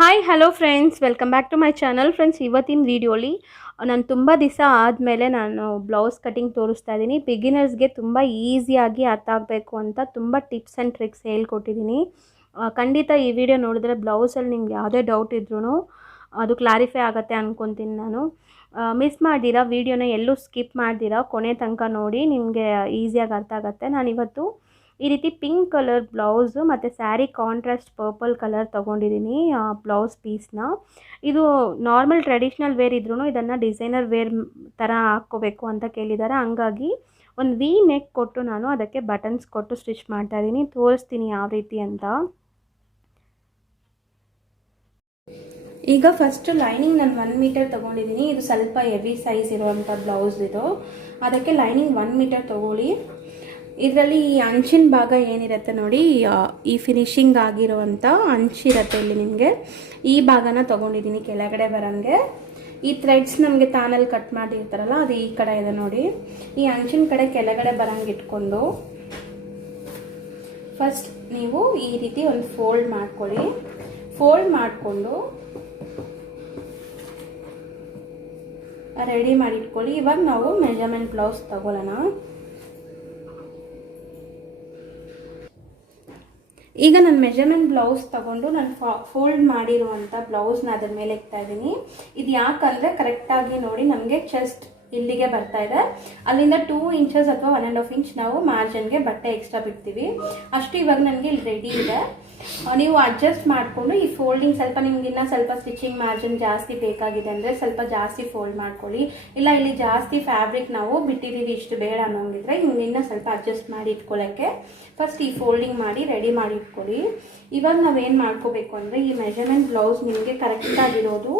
Hi hello friends, welcome back to my channel. Friends, ಇವತ್ತಿನ ವೀಡಿಯೋಲಿ ನಾನು ತುಂಬ ದಿವಸ ಆದಮೇಲೆ ನಾನು ಬ್ಲೌಸ್ ಕಟಿಂಗ್ ತೋರಿಸ್ತಾ ಇದ್ದೀನಿ. ಬಿಗಿನರ್ಸ್ಗೆ ತುಂಬ ಈಸಿಯಾಗಿ ಅರ್ಥ ಆಗಬೇಕು ಅಂತ ತುಂಬ ಟಿಪ್ಸ್ ಆ್ಯಂಡ್ ಟ್ರಿಕ್ಸ್ ಹೇಳ್ಕೊಟ್ಟಿದ್ದೀನಿ. ಖಂಡಿತ ಈ ವಿಡಿಯೋ ನೋಡಿದ್ರೆ ಬ್ಲೌಸಲ್ಲಿ ನಿಮ್ಗೆ ಯಾವುದೇ ಡೌಟ್ ಇದ್ರೂ ಅದು ಕ್ಲಾರಿಫೈ ಆಗುತ್ತೆ ಅಂದ್ಕೊತೀನಿ ನಾನು. ಮಿಸ್ ಮಾಡ್ದಿರಾ ವೀಡಿಯೋನ ಎಲ್ಲೂ ಸ್ಕಿಪ್ ಮಾಡ್ದಿರಾ ಕೊನೆ ತನಕ ನೋಡಿ, ನಿಮಗೆ ಈಸಿಯಾಗಿ ಅರ್ಥ ಆಗುತ್ತೆ. ನಾನಿವತ್ತು ಈ ರೀತಿ ಪಿಂಕ್ ಕಲರ್ ಬ್ಲೌಸು ಮತ್ತು ಸ್ಯಾರಿ ಕಾಂಟ್ರಾಸ್ಟ್ ಪರ್ಪಲ್ ಕಲರ್ ತೊಗೊಂಡಿದ್ದೀನಿ ಬ್ಲೌಸ್ ಪೀಸ್ನ. ಇದು ನಾರ್ಮಲ್ ಟ್ರೆಡಿಷ್ನಲ್ ವೇರ್ ಇದ್ರೂ ಇದನ್ನು ಡಿಸೈನರ್ ವೇರ್ ಥರ ಹಾಕ್ಕೋಬೇಕು ಅಂತ ಕೇಳಿದ್ದಾರೆ. ಹಂಗಾಗಿ ಒಂದು ವಿ ನೆಕ್ ಕೊಟ್ಟು ನಾನು ಅದಕ್ಕೆ ಬಟನ್ಸ್ ಕೊಟ್ಟು ಸ್ಟಿಚ್ ಮಾಡ್ತಾಯಿದ್ದೀನಿ. ತೋರಿಸ್ತೀನಿ ಯಾವ ರೀತಿ ಅಂತ. ಈಗ ಫಸ್ಟು ಲೈನಿಂಗ್ ನಾನು 1 ಮೀಟರ್ ತೊಗೊಂಡಿದ್ದೀನಿ. ಇದು ಸ್ವಲ್ಪ ಹೆವಿ ಸೈಜ್ ಇರುವಂಥ ಬ್ಲೌಸ್ ಇದು. ಅದಕ್ಕೆ ಲೈನಿಂಗ್ 1 ಮೀಟರ್ ತೊಗೊಳ್ಳಿ. ಇದರಲ್ಲಿ ಈ ಅಂಚಿನ ಭಾಗ ಏನಿರುತ್ತೆ ನೋಡಿ, ಈ ಫಿನಿಶಿಂಗ್ ಆಗಿರುವಂಥ ಅಂಚಿರುತ್ತೆ ಇಲ್ಲಿ ನಿಮಗೆ. ಈ ಭಾಗನ ತೊಗೊಂಡಿದ್ದೀನಿ ಕೆಳಗಡೆ ಬರೋಂಗೆ. ಈ ಥ್ರೆಡ್ಸ್ ನಮಗೆ ತಾನಲ್ಲಿ ಕಟ್ ಮಾಡಿರ್ತಾರಲ್ಲ, ಅದು ಈ ಕಡೆ ಇದೆ ನೋಡಿ. ಈ ಅಂಚಿನ ಕಡೆ ಕೆಳಗಡೆ ಬರೋಂಗೆ ಇಟ್ಕೊಂಡು ಫಸ್ಟ್ ನೀವು ಈ ರೀತಿ ಒಂದು ಫೋಲ್ಡ್ ಮಾಡ್ಕೊಳ್ಳಿ. ಫೋಲ್ಡ್ ಮಾಡಿಕೊಂಡು ರೆಡಿ ಮಾಡಿ ಇಟ್ಕೊಳ್ಳಿ. ಇವಾಗ ನಾವು ಮೆಜರ್ಮೆಂಟ್ ಬ್ಲೌಸ್ ತಗೊಳ್ಳೋಣ. ಈಗ ನಾನು ಮೆಜರ್ಮೆಂಟ್ ಬ್ಲೌಸ್ ತಗೊಂಡು ನಾನು ಫೋಲ್ಡ್ ಮಾಡಿರುವಂಥ ಬ್ಲೌಸ್ನ ಅದ್ರ ಮೇಲೆ ಇಕ್ತಾ ಇದ್ದೀನಿ. ಇದು ಯಾಕಂದರೆ ಕರೆಕ್ಟಾಗಿ ನೋಡಿ, ನಮಗೆ ಚೆಸ್ಟ್ ಇಲ್ಲಿಗೆ ಬರ್ತಾ ಇದೆ. ಅಲ್ಲಿಂದ 2 ಇಂಚಸ್ ಅಥವಾ 1.5 ಇಂಚ್ ನಾವು ಮಾರ್ಜಿನ್ಗೆ ಬಟ್ಟೆ ಎಕ್ಸ್ಟ್ರಾ ಬಿಡ್ತೀವಿ. ಅಷ್ಟು ಇವಾಗ ನನಗೆ ಇಲ್ಲಿ ರೆಡಿ ಇದೆ. ನೀವು ಅಡ್ಜಸ್ಟ್ ಮಾಡಿಕೊಂಡು ಈ ಫೋಲ್ಡಿಂಗ್ ಸ್ವಲ್ಪ ನಿಮ್ಗಿನ್ನ ಸ್ವಲ್ಪ ಸ್ಟಿಚಿಂಗ್ ಮಾರ್ಜಿನ್ ಜಾಸ್ತಿ ಬೇಕಾಗಿದೆ ಅಂದರೆ ಸ್ವಲ್ಪ ಜಾಸ್ತಿ ಫೋಲ್ಡ್ ಮಾಡ್ಕೊಳ್ಳಿ. ಇಲ್ಲ ಇಲ್ಲಿ ಜಾಸ್ತಿ ಫ್ಯಾಬ್ರಿಕ್ ನಾವು ಬಿಟ್ಟಿದ್ದೀವಿ, ಇಷ್ಟು ಬೇಡ ಅನ್ನೋಂಗಿದ್ರೆ ಇನ್ನೂ ಸ್ವಲ್ಪ ಅಡ್ಜಸ್ಟ್ ಮಾಡಿ ಇಟ್ಕೊಳ್ಳೋಕ್ಕೆ ಫಸ್ಟ್ ಈ ಫೋಲ್ಡಿಂಗ್ ಮಾಡಿ ರೆಡಿ ಮಾಡಿ ಇಟ್ಕೊಳ್ಳಿ. ಇವಾಗ ನಾವೇನು ಮಾಡ್ಕೋಬೇಕು ಅಂದರೆ, ಈ ಮೆಜರ್ಮೆಂಟ್ ಬ್ಲೌಸ್ ನಿಮಗೆ ಕರೆಕ್ಟಾಗಿರೋದು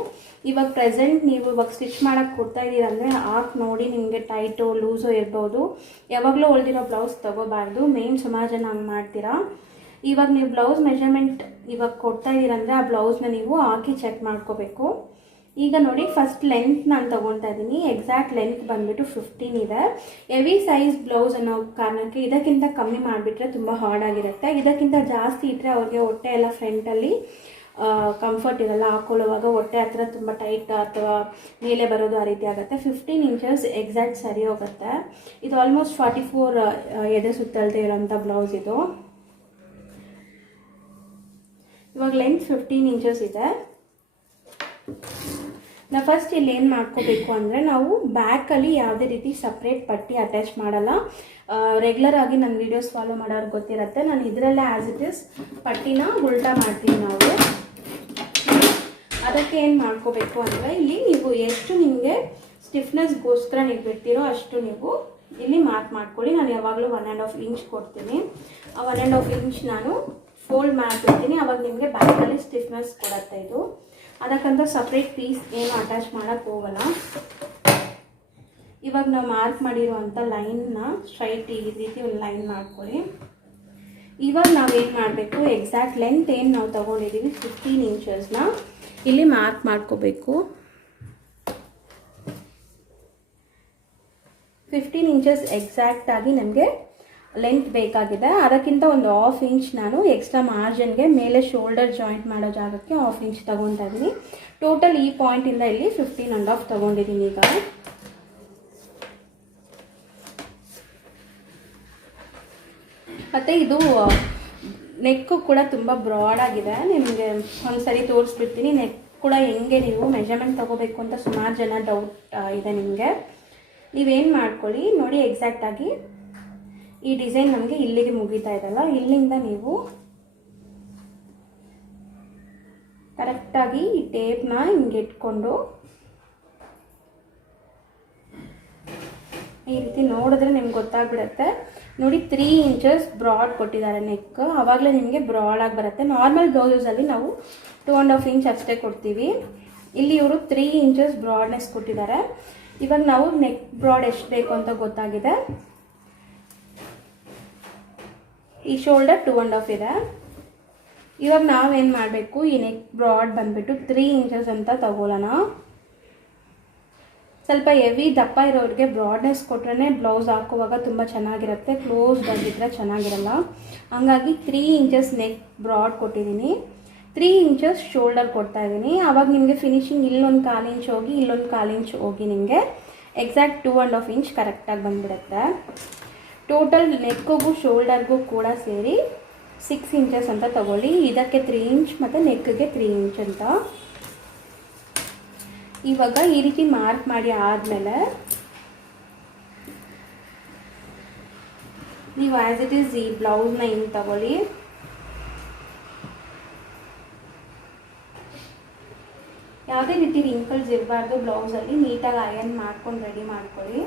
ಇವಾಗ ಪ್ರೆಸೆಂಟ್ ನೀವು ಇವಾಗ ಸ್ಟಿಚ್ ಮಾಡೋಕ್ಕೆ ಕೊಡ್ತಾ ಇದ್ದೀರಂದರೆ ಹಾಕಿ ನೋಡಿ. ನಿಮಗೆ ಟೈಟು ಲೂಸು ಇರ್ಬೋದು. ಯಾವಾಗಲೂ ಹೊಲ್ದಿರೋ ಬ್ಲೌಸ್ ತೊಗೋಬಾರ್ದು. ಮೇನ್ ಸುಮಾರು ಜನ ಹಂಗೆ ಮಾಡ್ತೀರಾ. ಇವಾಗ ನೀವು ಬ್ಲೌಸ್ ಮೆಜರ್ಮೆಂಟ್ ಇವಾಗ ಕೊಡ್ತಾ ಇದ್ದೀರಂದರೆ ಆ ಬ್ಲೌಸ್ನ ನೀವು ಹಾಕಿ ಚೆಕ್ ಮಾಡ್ಕೋಬೇಕು. ಈಗ ನೋಡಿ, ಫಸ್ಟ್ ಲೆಂತ್ ನಾನು ತೊಗೊಳ್ತಾ ಇದ್ದೀನಿ. ಎಕ್ಸಾಕ್ಟ್ ಲೆಂತ್ ಬಂದುಬಿಟ್ಟು 15 ಇದೆ. ಹೆವಿ ಸೈಜ್ ಬ್ಲೌಸ್ ಅನ್ನೋ ಕಾರಣಕ್ಕೆ ಇದಕ್ಕಿಂತ ಕಮ್ಮಿ ಮಾಡಿಬಿಟ್ರೆ ತುಂಬ ಹಾರ್ಡ್ ಆಗಿರುತ್ತೆ. ಇದಕ್ಕಿಂತ ಜಾಸ್ತಿ ಇಟ್ಟರೆ ಅವ್ರಿಗೆ ಹೊಟ್ಟೆ ಎಲ್ಲ ಫ್ರಂಟಲ್ಲಿ ಕಂಫರ್ಟ್ ಇರಲ್ಲ. ಹಾಕೊಳ್ಳುವಾಗ ಹೊಟ್ಟೆ ಹತ್ರ ತುಂಬ ಟೈಟ್ ಅಥವಾ ಮೇಲೆ ಬರೋದು ಆ ರೀತಿ ಆಗುತ್ತೆ. 15 ಇಂಚಸ್ ಎಕ್ಸಾಕ್ಟ್ ಸರಿ ಹೋಗುತ್ತೆ. ಇದು ಆಲ್ಮೋಸ್ಟ್ 44 ಎದೆ ಸುತ್ತಳತೆ ಇರೋಂಥ ಬ್ಲೌಸ್ ಇದು. ಇವಾಗ ಲೆಂತ್ 15 ಇಂಚಸ್ ಇದೆ. ನಾವು ಫಸ್ಟ್ ಇಲ್ಲಿ ಏನು ಮಾಡ್ಕೋಬೇಕು ಅಂದರೆ, ನಾವು ಬ್ಯಾಕಲ್ಲಿ ಯಾವುದೇ ರೀತಿ ಸಪ್ರೇಟ್ ಪಟ್ಟಿ ಅಟ್ಯಾಚ್ ಮಾಡಲ್ಲ. ರೆಗ್ಯುಲರ್ ಆಗಿ ನನ್ನ ವೀಡಿಯೋಸ್ ಫಾಲೋ ಮಾಡೋರು ಗೊತ್ತಿರುತ್ತೆ. ನಾನು ಇದರಲ್ಲೇ ಆ್ಯಸ್ ಇಟ್ ಇಸ್ ಪಟ್ಟಿನ ಉಲ್ಟಾ ಮಾಡ್ತೀನಿ ನಾವು. ಅದಕ್ಕೆ ಏನು ಮಾಡ್ಕೋಬೇಕು ಅಂದರೆ, ಇಲ್ಲಿ ನೀವು ಎಷ್ಟು ನಿಮಗೆ ಸ್ಟಿಫ್ನೆಸ್ಗೋಸ್ಕರ ನೀವು ಬಿಡ್ತೀರೋ ಅಷ್ಟು ನೀವು ಇಲ್ಲಿ ಮಾರ್ಕ್ ಮಾಡ್ಕೊಳ್ಳಿ. ನಾನು ಯಾವಾಗಲೂ 1.5 ಇಂಚ್ ಕೊಡ್ತೀನಿ. ಆ 1.5 ಇಂಚ್ ನಾನು ಫೋಲ್ಡ್ ಮಾಡ್ಬಿಡ್ತೀನಿ. ಅವಾಗ ನಿಮಗೆ ಬ್ಯಾಕಲ್ಲಿ ಸ್ಟಿಫ್ನೆಸ್ ಕೊಡುತ್ತೆ ಇದು. ಅದಕ್ಕಂತ ಸಪ್ರೇಟ್ ಪೀಸ್ ಏನು ಅಟ್ಯಾಚ್ ಮಾಡೋಕ್ಕೆ ಹೋಗಲ್ಲ. ಇವಾಗ ನಾವು ಮಾರ್ಕ್ ಮಾಡಿರುವಂಥ ಲೈನ್ನ ಸ್ಟ್ರೈಟ್ ಈ ರೀತಿ ಒಂದು ಲೈನ್ ಮಾಡ್ಕೊಳ್ಳಿ. ಇವಾಗ ನಾವೇನು ಮಾಡಬೇಕು, ಎಕ್ಸಾಕ್ಟ್ ಲೆಂತ್ ಏನು ನಾವು ತೊಗೊಂಡಿದ್ದೀವಿ 15 ಇಂಚಸ್ನ ಇಲ್ಲಿ ಮಾರ್ಕ್ ಮಾಡ್ಕೋಬೇಕು. 15 ಇಂಚಸ್ ಎಕ್ಸಾಕ್ಟಾಗಿ ನಮಗೆ ಲೆಂತ್ ಬೇಕಾಗಿದೆ. ಅದಕ್ಕಿಂತ ಒಂದು 1/2 ಇಂಚ್ ನಾನು ಎಕ್ಸ್ಟ್ರಾ ಮಾರ್ಜಿನ್ಗೆ ಮೇಲೆ ಶೋಲ್ಡರ್ ಜಾಯಿಂಟ್ ಮಾಡೋ ಜಾಗಕ್ಕೆ 1/2 ಇಂಚ್ ತೊಗೊತಾ ಇದ್ದೀನಿ. ಟೋಟಲ್ ಈ ಪಾಯಿಂಟಿಂದ ಇಲ್ಲಿ 15.5 ತೊಗೊಂಡಿದ್ದೀನಿ. ಈಗ ಮತ್ತು ಇದು ನೆಕ್ಕು ಕೂಡ ತುಂಬ ಬ್ರಾಡ್ ಆಗಿದೆ. ನಿಮಗೆ ಒಂದು ಸರಿ ತೋರಿಸ್ಬಿಡ್ತೀನಿ. ನೆಕ್ ಕೂಡ ಹೆಂಗೆ ನೀವು ಮೆಜರ್ಮೆಂಟ್ ತೊಗೋಬೇಕು ಅಂತ ಸುಮಾರು ಜನ ಡೌಟ್ ಇದೆ ನಿಮಗೆ. ನೀವೇನು ಮಾಡ್ಕೊಳ್ಳಿ ನೋಡಿ, ಎಕ್ಸಾಕ್ಟಾಗಿ ಈ ಡಿಸೈನ್ ನಮಗೆ ಇಲ್ಲಿಗೆ ಮುಗಿತಾ ಇದಲ್ಲ, ಇಲ್ಲಿಂದ ನೀವು ಕರೆಕ್ಟಾಗಿ ಈ ಟೇಪ್ನ ಹಿಂಗೆ ಇಟ್ಕೊಂಡು ಈ ರೀತಿ ನೋಡಿದ್ರೆ ನಿಮ್ಗೆ ಗೊತ್ತಾಗ್ಬಿಡುತ್ತೆ. ನೋಡಿ, 3 ಇಂಚಸ್ ಬ್ರಾಡ್ ಕೊಟ್ಟಿದ್ದಾರೆ ನೆಕ್. ಆವಾಗಲೇ ನಿಮಗೆ ಬ್ರಾಡಾಗಿ ಬರುತ್ತೆ. ನಾರ್ಮಲ್ ಬ್ಲೌಸಲ್ಲಿ ನಾವು 2.5 ಇಂಚ್ ಅಷ್ಟೇ ಕೊಡ್ತೀವಿ. ಇಲ್ಲಿ ಇವರು 3 ಇಂಚಸ್ ಬ್ರಾಡ್ನೆಸ್ ಕೊಟ್ಟಿದ್ದಾರೆ. ಇವಾಗ ನಾವು ನೆಕ್ ಬ್ರಾಡ್ ಎಷ್ಟು ಬೇಕು ಅಂತ ಗೊತ್ತಾಗಿದೆ. ಈ ಶೋಲ್ಡರ್ 2.5 ಇದೆ. ಇವಾಗ ನಾವೇನು ಮಾಡಬೇಕು, ಈ ನೆಕ್ ಬ್ರಾಡ್ ಬಂದುಬಿಟ್ಟು 3 ಇಂಚಸ್ ಅಂತ ತಗೊಳ್ಳೋಣ. ಸ್ವಲ್ಪ ಹೆವಿ ದಪ್ಪ ಇರೋರಿಗೆ ಬ್ರಾಡ್ನೆಸ್ ಕೊಟ್ರೆ ಬ್ಲೌಸ್ ಹಾಕುವಾಗ ತುಂಬ ಚೆನ್ನಾಗಿರುತ್ತೆ. ಕ್ಲೋಸ್ಡ್ ಆಗಿದ್ದರೆ ಚೆನ್ನಾಗಿರಲ್ಲ. ಹಂಗಾಗಿ 3 ಇಂಚಸ್ ನೆಕ್ ಬ್ರಾಡ್ ಕೊಟ್ಟಿದ್ದೀನಿ. 3 ಇಂಚಸ್ ಶೋಲ್ಡರ್ ಕೊಡ್ತಾ ಇದ್ದೀನಿ. ಆವಾಗ ನಿಮಗೆ ಫಿನಿಶಿಂಗ್ ಇಲ್ಲೊಂದು 1/4 ಇಂಚ್ ಹೋಗಿ ಇಲ್ಲೊಂದು 1/4 ಇಂಚ್ ಹೋಗಿ ನಿಮಗೆ ಎಕ್ಸಾಕ್ಟ್ 2.5 ಇಂಚ್ ಕರೆಕ್ಟಾಗಿ ಬಂದುಬಿಡುತ್ತೆ. ಟೋಟಲ್ ನೆಕ್ಕಿಗೂ ಶೋಲ್ಡರ್ಗೂ ಕೂಡ ಸೇರಿ 6 ಇಂಚಸ್ ಅಂತ ತಗೊಳ್ಳಿ. ಇದಕ್ಕೆ 3 ಇಂಚ್ ಮತ್ತು ನೆಕ್ಗೆ 3 ಇಂಚ್ ಅಂತ. ಇವಾಗ ಈ ರೀತಿ ಮಾರ್ಕ್ ಮಾಡಿ ಆದಮೇಲೆ ನೀವು ಆ್ಯಸ್ ಇಟ್ ಈಸ್ ಈ ಬ್ಲೌಸ್ನ ಹಿಂಗೆ ತಗೊಳ್ಳಿ. ಯಾವುದೇ ರೀತಿ ರಿಂಕಲ್ಸ್ ಇರಬಾರ್ದು ಬ್ಲೌಸಲ್ಲಿ. ನೀಟಾಗಿ ಅಯನ್ ಮಾಡ್ಕೊಂಡು ರೆಡಿ ಮಾಡ್ಕೊಳ್ಳಿ.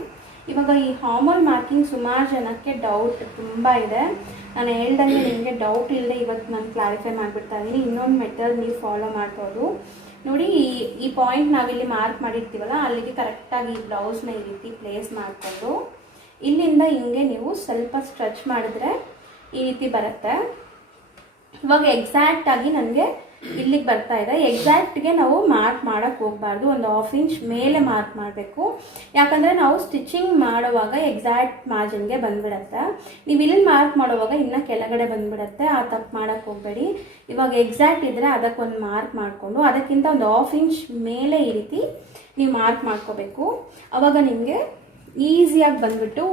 ಇವಾಗ ಈ ಹಾರ್ಮೋಲ್ ಮಾರ್ಕಿಂಗ್ ಸುಮಾರು ಜನಕ್ಕೆ ಡೌಟ್ ತುಂಬ ಇದೆ. ನಾನು ಹೇಳ್ದಂಗೆ ನಿಮಗೆ ಡೌಟ್ ಇಲ್ಲದೆ ಇವತ್ತು ನಾನು ಕ್ಲಾರಿಫೈ ಮಾಡಿಬಿಡ್ತಾ ಇದ್ದೀನಿ. ಇನ್ನೊಂದು ಮೆಥಡ್ ನೀವು ಫಾಲೋ ಮಾಡ್ಬೋದು ನೋಡಿ. ಈ ಪಾಯಿಂಟ್ ನಾವಿಲ್ಲಿ ಮಾರ್ಕ್ ಮಾಡಿರ್ತೀವಲ್ಲ ಅಲ್ಲಿಗೆ ಕರೆಕ್ಟಾಗಿ ಈ ಬ್ಲೌಸ್ನ ಈ ರೀತಿ ಪ್ಲೇಸ್ ಮಾಡಿಕೊಂಡು ಇಲ್ಲಿಂದ ಹಿಂಗೆ ನೀವು ಸ್ವಲ್ಪ ಸ್ಟ್ರೆಚ್ ಮಾಡಿದ್ರೆ ಈ ರೀತಿ ಬರುತ್ತೆ. ಇವಾಗ ಎಕ್ಸಾಕ್ಟಾಗಿ ನನಗೆ ಇಲ್ಲಿಗೆ ಬರ್ತಾ ಇದೆ. ಎಕ್ಸಾಕ್ಟ್ಗೆ ನಾವು ಮಾರ್ಕ್ ಮಾಡೋಕ್ಕೆ ಹೋಗಬಾರ್ದು, ಒಂದು 1/2 ಇಂಚ್ ಮೇಲೆ ಮಾರ್ಕ್ ಮಾಡಬೇಕು. ಯಾಕಂದರೆ ನಾವು ಸ್ಟಿಚಿಂಗ್ ಮಾಡುವಾಗ ಎಕ್ಸಾಕ್ಟ್ ಮಾರ್ಜಿನ್ಗೆ ಬಂದುಬಿಡತ್ತೆ. ನೀವು ಇಲ್ಲಿ ಮಾರ್ಕ್ ಮಾಡುವಾಗ ಇನ್ನೂ ಕೆಳಗಡೆ ಬಂದುಬಿಡತ್ತೆ. ಆ ತಪ್ಪು ಮಾಡೋಕ್ಕೆ ಹೋಗಬೇಡಿ. ಇವಾಗ ಎಕ್ಸಾಕ್ಟ್ ಇದ್ದರೆ ಅದಕ್ಕೊಂದು ಮಾರ್ಕ್ ಮಾಡಿಕೊಂಡು ಅದಕ್ಕಿಂತ ಒಂದು 1/2 ಇಂಚ್ ಮೇಲೆ ಈ ರೀತಿ ನೀವು ಮಾರ್ಕ್ ಮಾಡ್ಕೋಬೇಕು. ಆವಾಗ ನಿಮಗೆ ಈಸಿಯಾಗಿ ಬಂದುಬಿಟ್ಟು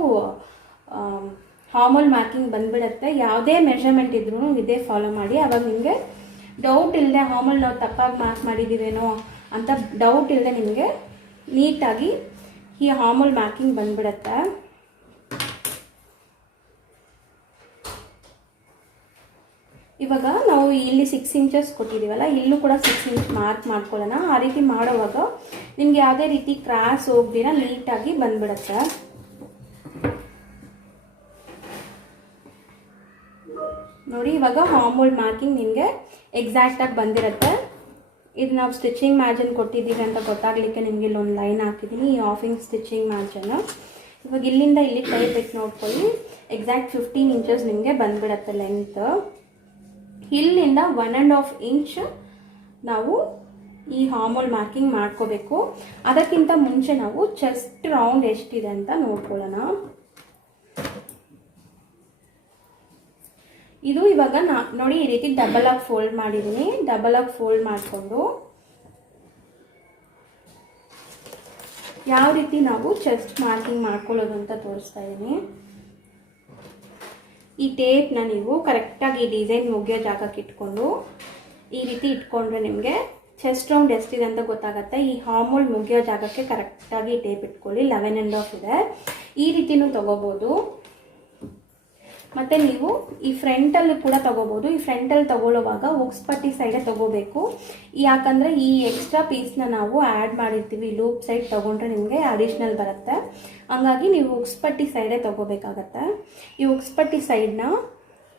ಹಾರ್ಮೋಲ್ ಮಾರ್ಕಿಂಗ್ ಬಂದುಬಿಡುತ್ತೆ. ಯಾವುದೇ ಮೆಷರ್ಮೆಂಟ್ ಇದ್ರೂ ಇದೇ ಫಾಲೋ ಮಾಡಿ. ಆವಾಗ ನಿಮಗೆ ಡೌಟ್ ಇಲ್ಲದೆ ಹಾರ್ಮೋಲ್ ನಾವು ತಪ್ಪಾಗಿ ಮಾರ್ಕ್ ಮಾಡಿದ್ದೀವೇನೋ ಅಂತ ಡೌಟ್ ಇಲ್ಲದೆ ನಿಮಗೆ ನೀಟಾಗಿ ಈ ಹಾರ್ಮೋಲ್ ಮಾರ್ಕಿಂಗ್ ಬಂದುಬಿಡುತ್ತೆ. ಇವಾಗ ನಾವು ಇಲ್ಲಿ 6 ಇಂಚಸ್ ಕೊಟ್ಟಿದ್ದೀವಲ್ಲ, ಇಲ್ಲೂ ಕೂಡ 6 ಇಂಚ್ ಮಾರ್ಕ್ ಮಾಡ್ಕೊಳ್ಳೋಣ. ಆ ರೀತಿ ಮಾಡುವಾಗ ನಿಮಗೆ ಯಾವುದೇ ರೀತಿ ಕ್ರಾಸ್ ಹೋಗ್ದಿರ ನೀಟಾಗಿ ಬಂದ್ಬಿಡುತ್ತೆ. ನೋಡಿ ಇವಾಗ ಹಾರ್ಮೋಲ್ ಮಾರ್ಕಿಂಗ್ ನಿಮಗೆ ಎಕ್ಸಾಕ್ಟಾಗಿ ಬಂದಿರುತ್ತೆ. ಇದು ನಾವು ಸ್ಟಿಚಿಂಗ್ ಮಾರ್ಜಿನ್ ಕೊಟ್ಟಿದ್ದೀವಿ ಅಂತ ಗೊತ್ತಾಗಲಿಕ್ಕೆ ನಿಮಗೆ ಇಲ್ಲೊಂದು ಲೈನ್ ಹಾಕಿದ್ದೀನಿ, ಈ 1/2 ಇಂಚ್ ಸ್ಟಿಚಿಂಗ್ ಮಾರ್ಜಿನ್. ಇವಾಗ ಇಲ್ಲಿಂದ ಇಲ್ಲಿ ಕೈ ಬಿಟ್ಟು ನೋಡ್ಕೊಳ್ಳಿ, ಎಕ್ಸಾಕ್ಟ್ 15 ಇಂಚಸ್ ನಿಮಗೆ ಬಂದ್ಬಿಡುತ್ತೆ ಲೆಂತ್. ಇಲ್ಲಿಂದ 1.5 ಇಂಚ್ ನಾವು ಈ ಹಾರ್ಮೋಲ್ ಮಾರ್ಕಿಂಗ್ ಮಾಡ್ಕೋಬೇಕು. ಅದಕ್ಕಿಂತ ಮುಂಚೆ ನಾವು ಚೆಸ್ಟ್ ರೌಂಡ್ ಎಷ್ಟಿದೆ ಅಂತ ನೋಡ್ಕೊಳ್ಳೋಣ. ಇದು ಇವಾಗ ನೋಡಿ ಈ ರೀತಿ ಡಬಲ್ ಆಗಿ ಫೋಲ್ಡ್ ಮಾಡಿದ್ದೀನಿ. ಡಬಲ್ ಆಗಿ ಫೋಲ್ಡ್ ಮಾಡಿಕೊಂಡು ಯಾವ ರೀತಿ ನಾವು ಚೆಸ್ಟ್ ಮಾರ್ಕಿಂಗ್ ಮಾಡ್ಕೊಳ್ಳೋದು ಅಂತ ತೋರಿಸ್ತಾ ಇದ್ದೀನಿ. ಈ ಟೇಪ್ನ ನೀವು ಕರೆಕ್ಟಾಗಿ ಈ ಡಿಸೈನ್ ಮುಗಿಯೋ ಜಾಗಕ್ಕೆ ಇಟ್ಕೊಂಡು ಈ ರೀತಿ ಇಟ್ಕೊಂಡ್ರೆ ನಿಮಗೆ ಚೆಸ್ಟ್ ರೌಂಡ್ ಎಷ್ಟಿದೆ ಅಂತ ಗೊತ್ತಾಗುತ್ತೆ. ಈ ಹಾರ್ಮೋಲ್ ಮುಗಿಯೋ ಜಾಗಕ್ಕೆ ಕರೆಕ್ಟಾಗಿ ಟೇಪ್ ಇಟ್ಕೊಳ್ಳಿ. 11.5 ಇದೆ. ಈ ರೀತಿನೂ ತಗೋಬೋದು. ಮತ್ತು ನೀವು ಈ ಫ್ರಂಟಲ್ಲಿ ಕೂಡ ತಗೋಬೋದು. ಈ ಫ್ರಂಟಲ್ಲಿ ತಗೊಳ್ಳುವಾಗ ಉಕ್ಸ್ ಪಟ್ಟಿ ಸೈಡೇ ತಗೋಬೇಕು. ಯಾಕಂದರೆ ಈ ಎಕ್ಸ್ಟ್ರಾ ಪೀಸ್ನ ನಾವು ಆ್ಯಡ್ ಮಾಡಿರ್ತೀವಿ. ಲೂಪ್ ಸೈಡ್ ತೊಗೊಂಡ್ರೆ ನಿಮಗೆ ಅಡಿಷ್ನಲ್ ಬರುತ್ತೆ. ಹಂಗಾಗಿ ನೀವು ಉಕ್ಸ್ ಪಟ್ಟಿ ಸೈಡೇ ತೊಗೋಬೇಕಾಗತ್ತೆ. ಈ ಉಕ್ಸ್ ಪಟ್ಟಿ ಸೈಡ್ನ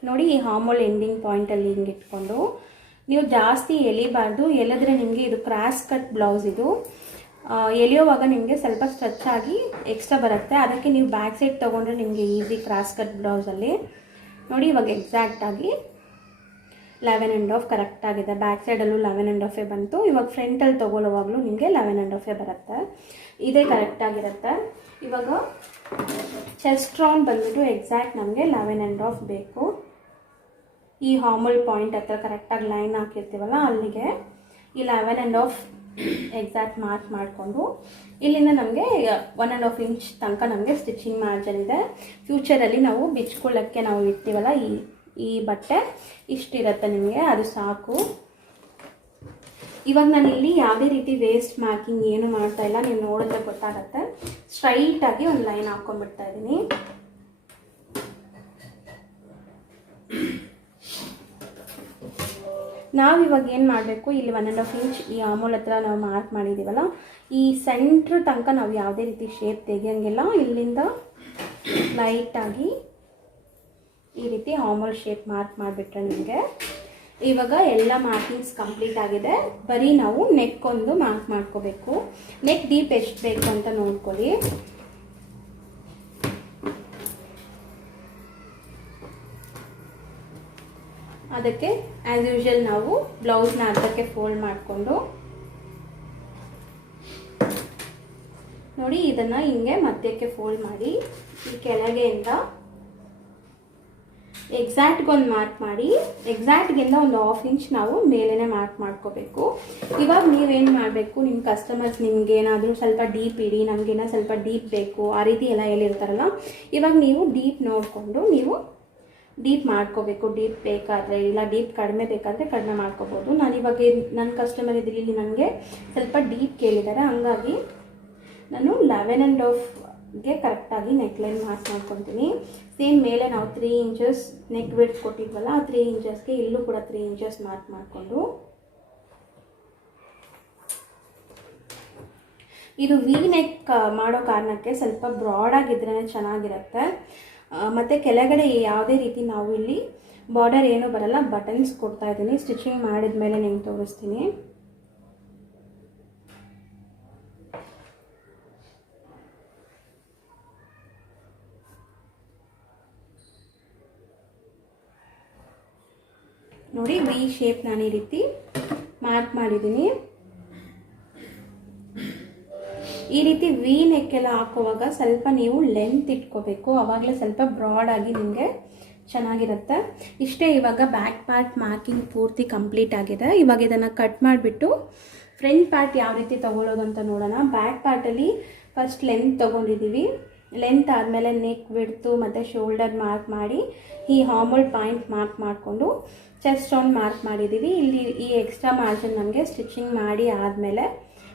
ನೋಡಿ ಈ ಹಾರ್ಮೋಲ್ ಎಂಡಿಂಗ್ ಪಾಯಿಂಟಲ್ಲಿ ಹಿಂಗೆ ಇಟ್ಕೊಂಡು ನೀವು ಜಾಸ್ತಿ ಎಲಿಬಾರ್ದು. ಎಳೆದ್ರೆ ನಿಮಗೆ ಇದು ಕ್ರಾಸ್ ಕಟ್ ಬ್ಲೌಸ್. ಇದು ಎಳೆಯೋವಾಗ ನಿಮಗೆ ಸ್ವಲ್ಪ ಸ್ಟ್ರೆಚ್ ಆಗಿ ಎಕ್ಸ್ಟ್ರಾ ಬರುತ್ತೆ. ಅದಕ್ಕೆ ನೀವು ಬ್ಯಾಕ್ ಸೈಡ್ ತೊಗೊಂಡ್ರೆ ನಿಮಗೆ ಈಸಿ ಕ್ರಾಸ್ ಕಟ್ ಬ್ಲೌಸಲ್ಲಿ. ನೋಡಿ ಇವಾಗ ಎಕ್ಸಾಕ್ಟಾಗಿ 11.5 ಕರೆಕ್ಟಾಗಿದೆ. ಬ್ಯಾಕ್ ಸೈಡಲ್ಲೂ 11.5 ಬಂತು. ಇವಾಗ ಫ್ರಂಟಲ್ಲಿ ತೊಗೊಳ್ಳುವಾಗಲೂ ನಿಮಗೆ 11.5 ಬರುತ್ತೆ. ಇದೇ ಕರೆಕ್ಟಾಗಿರುತ್ತೆ. ಇವಾಗ ಚೆಸ್ಟ್ ರೌಂಡ್ ಬಂದುಬಿಟ್ಟು ಎಕ್ಸಾಕ್ಟ್ ನಮಗೆ 11.5 ಬೇಕು. ಈ ಹಾರ್ಮೋಲ್ ಪಾಯಿಂಟ್ ಹತ್ರ ಕರೆಕ್ಟಾಗಿ ಲೈನ್ ಹಾಕಿರ್ತೀವಲ್ಲ ಅಲ್ಲಿಗೆ ಈ 11.5 ಎಕ್ಸಾಕ್ಟ್ ಮಾರ್ಕ್ ಮಾಡಿಕೊಂಡು ಇಲ್ಲಿಂದ ನಮಗೆ 1.5 ಇಂಚ್ ತನಕ ನಮಗೆ ಸ್ಟಿಚಿಂಗ್ ಮಾರ್ಜಿನ್ ಇದೆ. ಫ್ಯೂಚರಲ್ಲಿ ನಾವು ಬಿಚ್ಕೊಳ್ಳೋಕ್ಕೆ ನಾವು ಇಡ್ತೀವಲ್ಲ ಈ ಬಟ್ಟೆ ಇಷ್ಟಿರುತ್ತೆ ನಿಮಗೆ, ಅದು ಸಾಕು. ಇವಾಗ ನಾನು ಇಲ್ಲಿ ಯಾವುದೇ ರೀತಿ ವೇಸ್ಟ್ ಮಾರ್ಕಿಂಗ್ ಏನು ಮಾಡ್ತಾ ಇಲ್ಲ. ನೀವು ನೋಡಿದ್ರೆ ಗೊತ್ತಾಗುತ್ತೆ. ಸ್ಟ್ರೈಟಾಗಿ ಒಂದು ಲೈನ್ ಹಾಕ್ಕೊಂಡ್ಬಿಡ್ತಾ ಇದ್ದೀನಿ. ನಾವು ಇವಾಗ ಏನು ಮಾಡಬೇಕು, ಇಲ್ಲಿ 1.5 ಇಂಚ್ ಈ ಆಮೂಲ್ ಹತ್ರ ನಾವು ಮಾರ್ಕ್ ಮಾಡಿದ್ದೀವಲ್ಲ, ಈ ಸೆಂಟ್ರ್ ತನಕ ನಾವು ಯಾವುದೇ ರೀತಿ ಶೇಪ್ ತೆಗಿಯೋಂಗಿಲ್ಲ. ಇಲ್ಲಿಂದ ಲೈಟಾಗಿ ಈ ರೀತಿ ಆಮೂಲ್ ಶೇಪ್ ಮಾರ್ಕ್ ಮಾಡಿಬಿಟ್ರೆ ನಿಮಗೆ ಇವಾಗ ಎಲ್ಲ ಮಾರ್ಕಿಂಗ್ಸ್ ಕಂಪ್ಲೀಟ್ ಆಗಿದೆ. ಬರೀ ನಾವು ನೆಕ್ ಒಂದು ಮಾರ್ಕ್ ಮಾಡ್ಕೋಬೇಕು. ನೆಕ್ ಡೀಪ್ ಎಷ್ಟು ಬೇಕು ಅಂತ ನೋಡ್ಕೊಳ್ಳಿ. ಅದಕ್ಕೆ ಆ್ಯಸ್ ಯೂಶುವಲ್ ನಾವು ಬ್ಲೌಸ್ನ ಅರ್ಧಕ್ಕೆ ಫೋಲ್ಡ್ ಮಾಡಿಕೊಂಡು ನೋಡಿ ಇದನ್ನು ಹಿಂಗೆ ಮಧ್ಯಕ್ಕೆ ಫೋಲ್ಡ್ ಮಾಡಿ ಈ ಕೆಳಗೆಯಿಂದ ಎಕ್ಸಾಕ್ಟ್ಗೆ ಒಂದು ಮಾರ್ಕ್ ಮಾಡಿ, ಎಕ್ಸಾಕ್ಟ್ಗಿಂತ ಒಂದು 1/2 ಇಂಚ್ ನಾವು ಮೇಲೇ ಮಾರ್ಕ್ ಮಾಡ್ಕೋಬೇಕು. ಇವಾಗ ನೀವೇನು ಮಾಡಬೇಕು, ನಿಮ್ಮ ಕಸ್ಟಮರ್ಸ್ ನಿಮ್ಗೆ ಏನಾದರೂ ಸ್ವಲ್ಪ ಡೀಪ್ ಇಡಿ, ನಮಗೇನೋ ಸ್ವಲ್ಪ ಡೀಪ್ ಬೇಕು ಆ ರೀತಿ ಎಲ್ಲ ಹೇಳಿರ್ತಾರಲ್ಲ, ಇವಾಗ ನೀವು ಡೀಪ್ ನೋಡಿಕೊಂಡು ನೀವು ಡೀಪ್ ಮಾಡ್ಕೋಬೇಕು. ಡೀಪ್ ಬೇಕಾದರೆ, ಇಲ್ಲ ಡೀಪ್ ಕಡಿಮೆ ಬೇಕಾದರೆ ಕಡಿಮೆ ಮಾಡ್ಕೋಬೋದು. ನಾನಿವಾಗ ನನ್ನ ಕಸ್ಟಮರ್ ಇದ್ರಿ ಇಲ್ಲಿ ನನಗೆ ಸ್ವಲ್ಪ ಡೀಪ್ ಕೇಳಿದ್ದಾರೆ, ಹಂಗಾಗಿ ನಾನು 11.5ಗೆ ಕರೆಕ್ಟಾಗಿ ನೆಕ್ಲೈನ್ ಮಾರ್ಕ್ ಮಾಡ್ಕೊತೀನಿ. ಸೇಮ್ ಮೇಲೆ ನಾವು 3 ಇಂಚಸ್ ನೆಕ್ ವಿಡ್ತ್ ಕೊಟ್ಟಿದ್ವಲ್ಲ, ಆ 3 ಇಂಚಸ್ಗೆ ಇಲ್ಲೂ ಕೂಡ 3 ಇಂಚಸ್ ಮಾರ್ಕ್ ಮಾಡಿಕೊಂಡು, ಇದು ವಿ ನೆಕ್ ಮಾಡೋ ಕಾರಣಕ್ಕೆ ಸ್ವಲ್ಪ ಬ್ರಾಡಾಗಿದ್ರೇ ಚೆನ್ನಾಗಿರುತ್ತೆ. ಮತ್ತು ಕೆಳಗಡೆ ಯಾವುದೇ ರೀತಿ ನಾವು ಇಲ್ಲಿ ಬಾರ್ಡರ್ ಏನೂ ಬರಲ್ಲ, ಬಟನ್ಸ್ ಕೊಡ್ತಾ ಇದ್ದೀನಿ. ಸ್ಟಿಚಿಂಗ್ ಮಾಡಿದ ಮೇಲೆ ನಿಮ್ಗೆ ತೋರಿಸ್ತೀನಿ. ನೋಡಿ, ವಿ ಶೇಪ್ ನಾನು ಈ ರೀತಿ ಮಾರ್ಕ್ ಮಾಡಿದ್ದೀನಿ. ಈ ರೀತಿ ವಿ ನೆಕ್ಕೆಲ್ಲ ಹಾಕುವಾಗ ಸ್ವಲ್ಪ ನೀವು ಲೆಂತ್ ಇಟ್ಕೋಬೇಕು, ಆವಾಗಲೇ ಸ್ವಲ್ಪ ಬ್ರಾಡಾಗಿ ನಿಮಗೆ ಚೆನ್ನಾಗಿರುತ್ತೆ. ಇಷ್ಟೇ. ಇವಾಗ ಬ್ಯಾಕ್ ಪಾರ್ಟ್ ಮಾರ್ಕಿಂಗ್ ಪೂರ್ತಿ ಕಂಪ್ಲೀಟ್ ಆಗಿದೆ. ಇವಾಗ ಇದನ್ನು ಕಟ್ ಮಾಡಿಬಿಟ್ಟು ಫ್ರಂಟ್ ಪಾರ್ಟ್ ಯಾವ ರೀತಿ ತೊಗೊಳ್ಳೋದು ಅಂತ ನೋಡೋಣ. ಬ್ಯಾಕ್ ಪಾರ್ಟಲ್ಲಿ ಫಸ್ಟ್ ಲೆಂತ್ ತೊಗೊಂಡಿದ್ದೀವಿ. ಲೆಂತ್ ಆದಮೇಲೆ ನೆಕ್ ವಿಡ್ತು ಮತ್ತು ಶೋಲ್ಡರ್ ಮಾರ್ಕ್ ಮಾಡಿ, ಈ ಹಾರ್ಮೋಲ್ ಪಾಯಿಂಟ್ ಮಾರ್ಕ್ ಮಾಡಿಕೊಂಡು ಚೆಸ್ಟ್ ರೌಂಡ್ ಮಾರ್ಕ್ ಮಾಡಿದ್ದೀವಿ. ಇಲ್ಲಿ ಈ ಎಕ್ಸ್ಟ್ರಾ ಮಾರ್ಜಿನ್ ನಮಗೆ ಸ್ಟಿಚಿಂಗ್ ಮಾಡಿ ಆದಮೇಲೆ